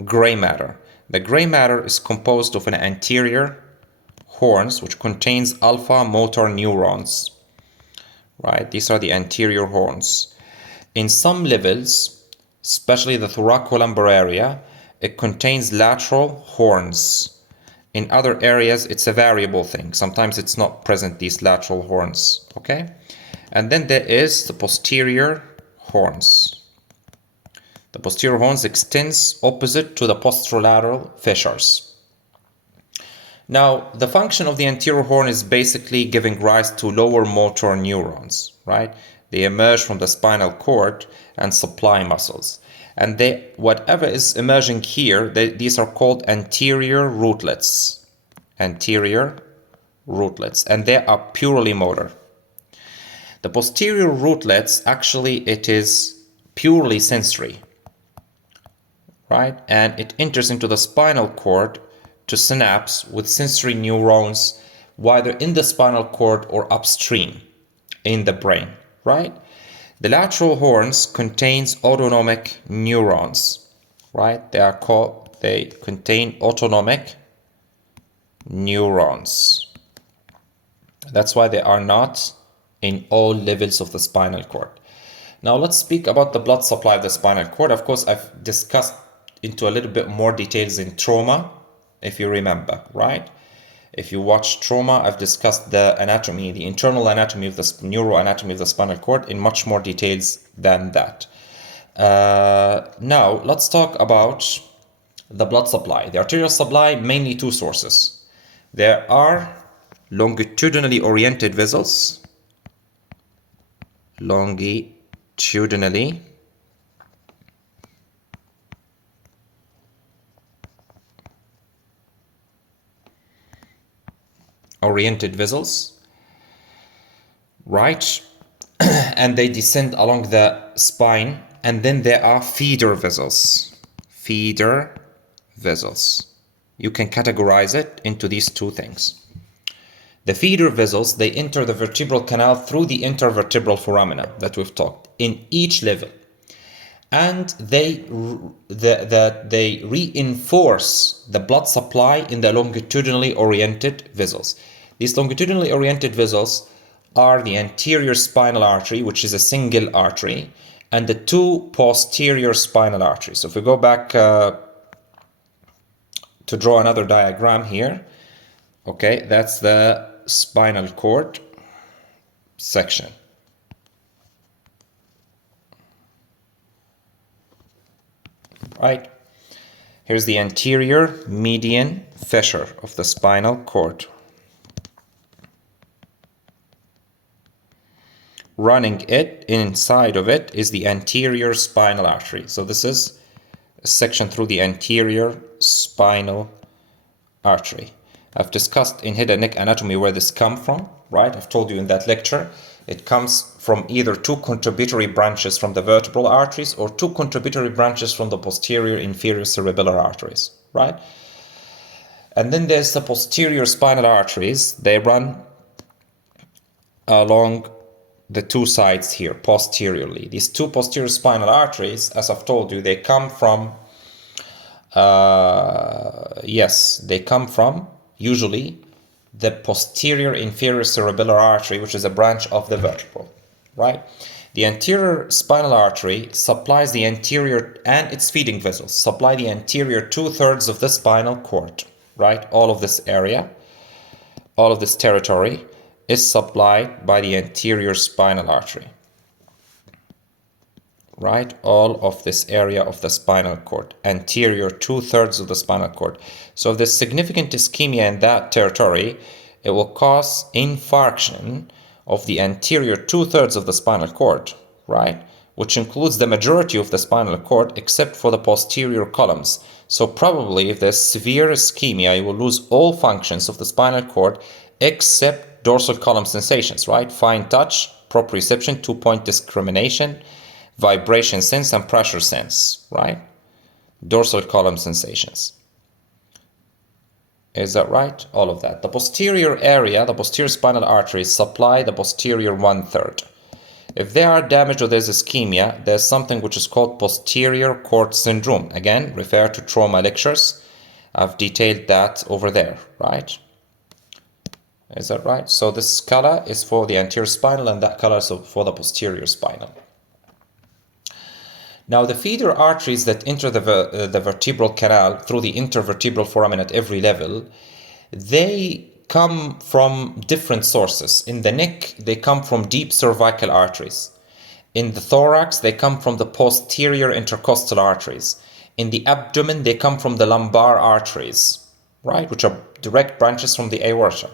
gray matter. The gray matter is composed of an anterior horns, which contains alpha motor neurons. Right? These are the anterior horns. In some levels, especially the thoracolumbar area, it contains lateral horns. In other areas, it's a variable thing. Sometimes it's not present, these lateral horns. Okay? And then there is the posterior horns. The posterior horns extends opposite to the posterolateral fissures. Now, the function of the anterior horn is basically giving rise to lower motor neurons, right? They emerge from the spinal cord and supply muscles. And whatever is emerging here, these are called anterior rootlets. Anterior rootlets. And they are purely motor. The posterior rootlets, actually, it is purely sensory, right? And it enters into the spinal cord to synapse with sensory neurons, whether in the spinal cord or upstream in the brain, right? The lateral horns contains autonomic neurons, right? They contain autonomic neurons. That's why they are not in all levels of the spinal cord. Now let's speak about the blood supply of the spinal cord. Of course, I've discussed into a little bit more details in trauma, if you remember, right? If you watch trauma, I've discussed the anatomy, the internal anatomy of the neuroanatomy of the spinal cord in much more details than that. Now, let's talk about the blood supply. The arterial supply, mainly two sources. There are longitudinally oriented vessels, longitudinally longitudinally oriented vessels, right? And they descend along the spine, and then there are feeder vessels. Feeder vessels. You can categorize it into these two things. The feeder vessels, they enter the vertebral canal through the intervertebral foramina that we've talked in each level. And they reinforce the blood supply in the longitudinally oriented vessels. These longitudinally oriented vessels are the anterior spinal artery, which is a single artery, and the two posterior spinal arteries. So if we go back to draw another diagram here, okay, that's the spinal cord section. Right. Here's the anterior median fissure of the spinal cord. Running it, inside of it, is the anterior spinal artery. So this is a section through the anterior spinal artery. I've discussed in head and neck anatomy where this comes from, right? I've told you in that lecture. It comes from either two contributory branches from the vertebral arteries or two contributory branches from the posterior inferior cerebellar arteries, right? And then there's the posterior spinal arteries. They run along the two sides here, posteriorly. These two posterior spinal arteries, as I've told you, they come from, they come from, usually, the posterior inferior cerebellar artery, which is a branch of the vertebral, right? The anterior spinal artery supplies the anterior, and its feeding vessels supply the anterior 2/3 of the spinal cord, right? All of this area, all of this territory is supplied by the anterior spinal artery, right? All of this area of the spinal cord, anterior 2/3 of the spinal cord. So if there's significant ischemia in that territory, it will cause infarction of the anterior 2/3 of the spinal cord, right? Which includes the majority of the spinal cord except for the posterior columns. So probably if there's severe ischemia, you will lose all functions of the spinal cord except dorsal column sensations, right? Fine touch, proprioception, 2-point discrimination, vibration sense, and pressure sense, right? Dorsal column sensations. Is that right? All of that. The posterior area, the posterior spinal arteries supply the posterior 1/3. If they are damaged or there's ischemia, there's something which is called posterior cord syndrome. Again, refer to trauma lectures. I've detailed that over there, right? Is that right? So this color is for the anterior spinal and that color is for the posterior spinal. Now the feeder arteries that enter the vertebral canal through the intervertebral foramen at every level, they come from different sources. In the neck, they come from deep cervical arteries. In the thorax, they come from the posterior intercostal arteries. In the abdomen, they come from the lumbar arteries, right, which are direct branches from the aorta.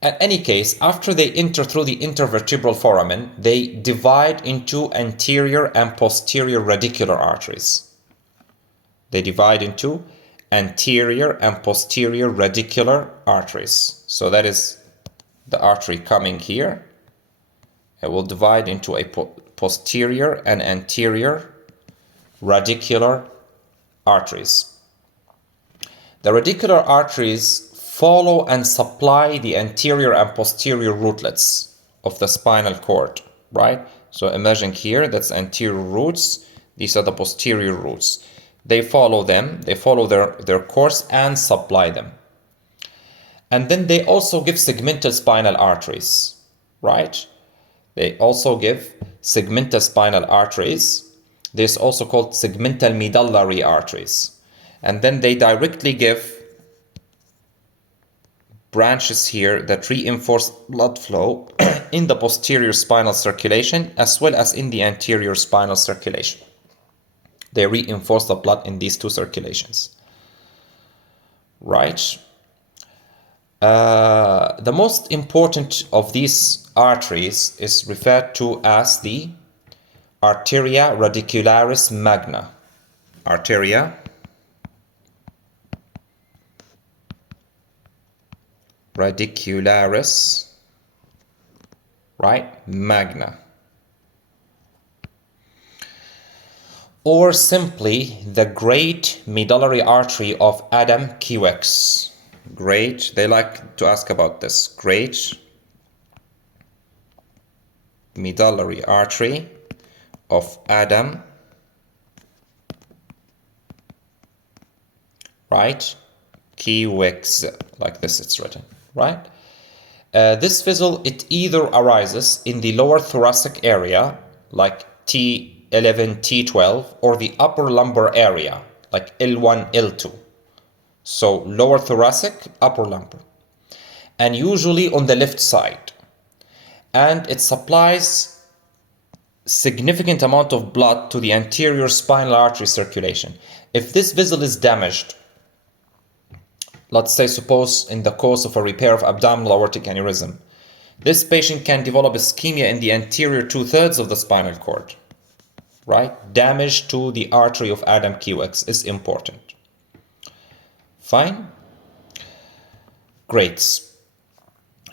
In any case, after they enter through the intervertebral foramen, they divide into anterior and posterior radicular arteries. They divide into anterior and posterior radicular arteries. So that is the artery coming here. It will divide into a posterior and anterior radicular arteries. The radicular arteries follow and supply the anterior and posterior rootlets of the spinal cord, right? So imagine here, that's anterior roots. These are the posterior roots. They follow them, they follow their course and supply them. And then they also give segmental spinal arteries, right? They also give segmental spinal arteries. This is also called segmental medullary arteries. And then they directly give branches here that reinforce blood flow in the posterior spinal circulation as well as in the anterior spinal circulation. They reinforce the blood in these two circulations, right? The most important of these arteries is referred to as the arteria radicularis magna. Arteria radicularis, right, magna. Or simply the great medullary artery of Adam Kiewix. Great, they like to ask about this. Great medullary artery of Adam, right, Kiewix, like this it's written, right? This vessel, it either arises in the lower thoracic area, like T11, T12, or the upper lumbar area, like L1, L2. So lower thoracic, upper lumbar, and usually on the left side. And it supplies significant amount of blood to the anterior spinal artery circulation. If this vessel is damaged, let's say suppose in the course of a repair of abdominal aortic aneurysm, this patient can develop ischemia in the anterior 2/3 of the spinal cord, right? Damage to the artery of Adam Kiewix is important. Fine? Great.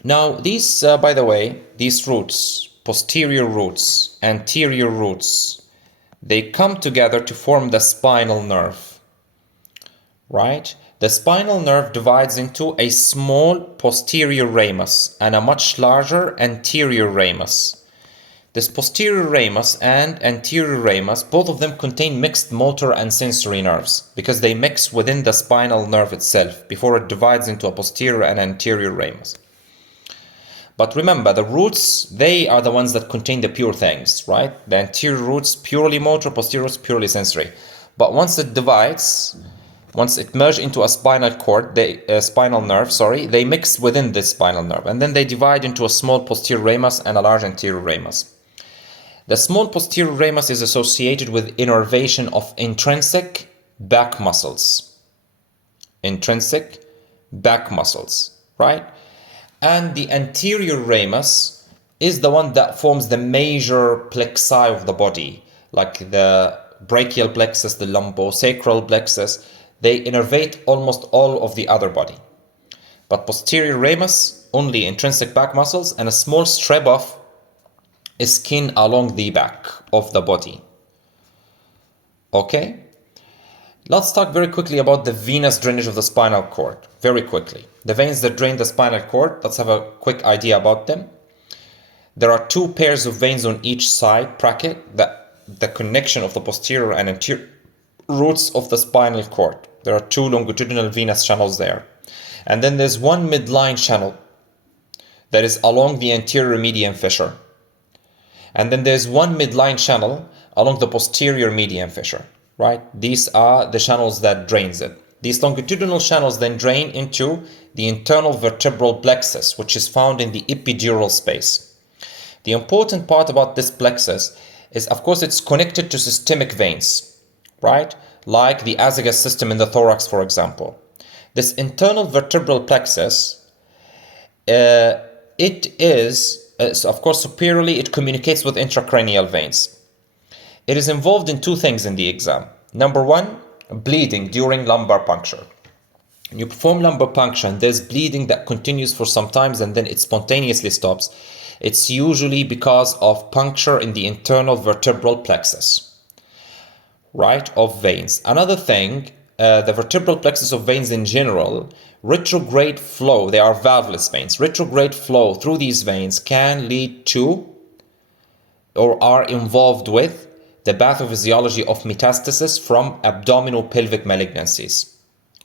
Now these, by the way, these roots, posterior roots, anterior roots, they come together to form the spinal nerve, right? The spinal nerve divides into a small posterior ramus and a much larger anterior ramus. This posterior ramus and anterior ramus, both of them contain mixed motor and sensory nerves because they mix within the spinal nerve itself before it divides into a posterior and anterior ramus. But remember, the roots, they are the ones that contain the pure things, right? The anterior roots purely motor, posterior roots purely sensory. But once it divides, once it merges into a spinal cord, spinal nerve, they mix within this spinal nerve, and then they divide into a small posterior ramus and a large anterior ramus. The small posterior ramus is associated with innervation of intrinsic back muscles. Intrinsic back muscles, right? And the anterior ramus is the one that forms the major plexi of the body, like the brachial plexus, the lumbosacral plexus. They innervate almost all of the other body. But posterior ramus, only intrinsic back muscles and a small strip of skin along the back of the body. Okay? Let's talk very quickly about the venous drainage of the spinal cord. Very quickly. The veins that drain the spinal cord, let's have a quick idea about them. There are two pairs of veins on each side bracket, the connection of the posterior and anterior roots of the spinal cord. There are two longitudinal venous channels there. And then there's one midline channel that is along the anterior median fissure. And then there's one midline channel along the posterior median fissure, right? These are the channels that drains it. These longitudinal channels then drain into the internal vertebral plexus, which is found in the epidural space. The important part about this plexus is, of course, it's connected to systemic veins, right? Like the azygos system in the thorax, for example. This internal vertebral plexus, it is, of course, superiorly, it communicates with intracranial veins. It is involved in two things in the exam. Number one, bleeding during lumbar puncture. You perform lumbar puncture and there's bleeding that continues for some time and then it spontaneously stops. It's usually because of puncture in the internal vertebral plexus, right, of veins. Another thing, the vertebral plexus of veins in general, retrograde flow, they are valveless veins. Retrograde flow through these veins can lead to or are involved with the pathophysiology of metastasis from abdominal pelvic malignancies,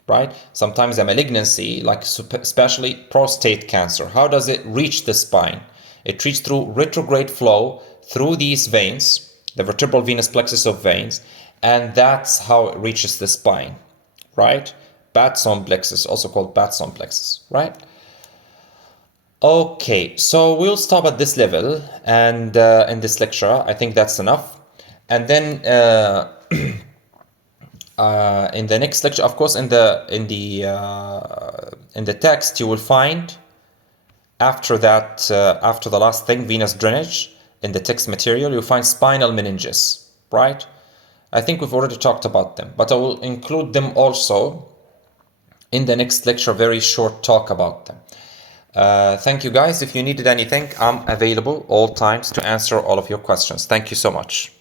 right? Sometimes a malignancy, like especially prostate cancer, how does it reach the spine? It reaches through retrograde flow through these veins, the vertebral venous plexus of veins, and that's how it reaches the spine, right? Batson plexus, also called Batson plexus, right? Okay, so we'll stop at this level, and in this lecture, I think that's enough. And then in the next lecture, of course, in the text, you will find after that, after the last thing, venous drainage, in the text material, you'll find spinal meninges, right? I think we've already talked about them, but I will include them also in the next lecture, very short talk about them. Thank you guys. If you needed anything, I'm available all times to answer all of your questions. Thank you so much.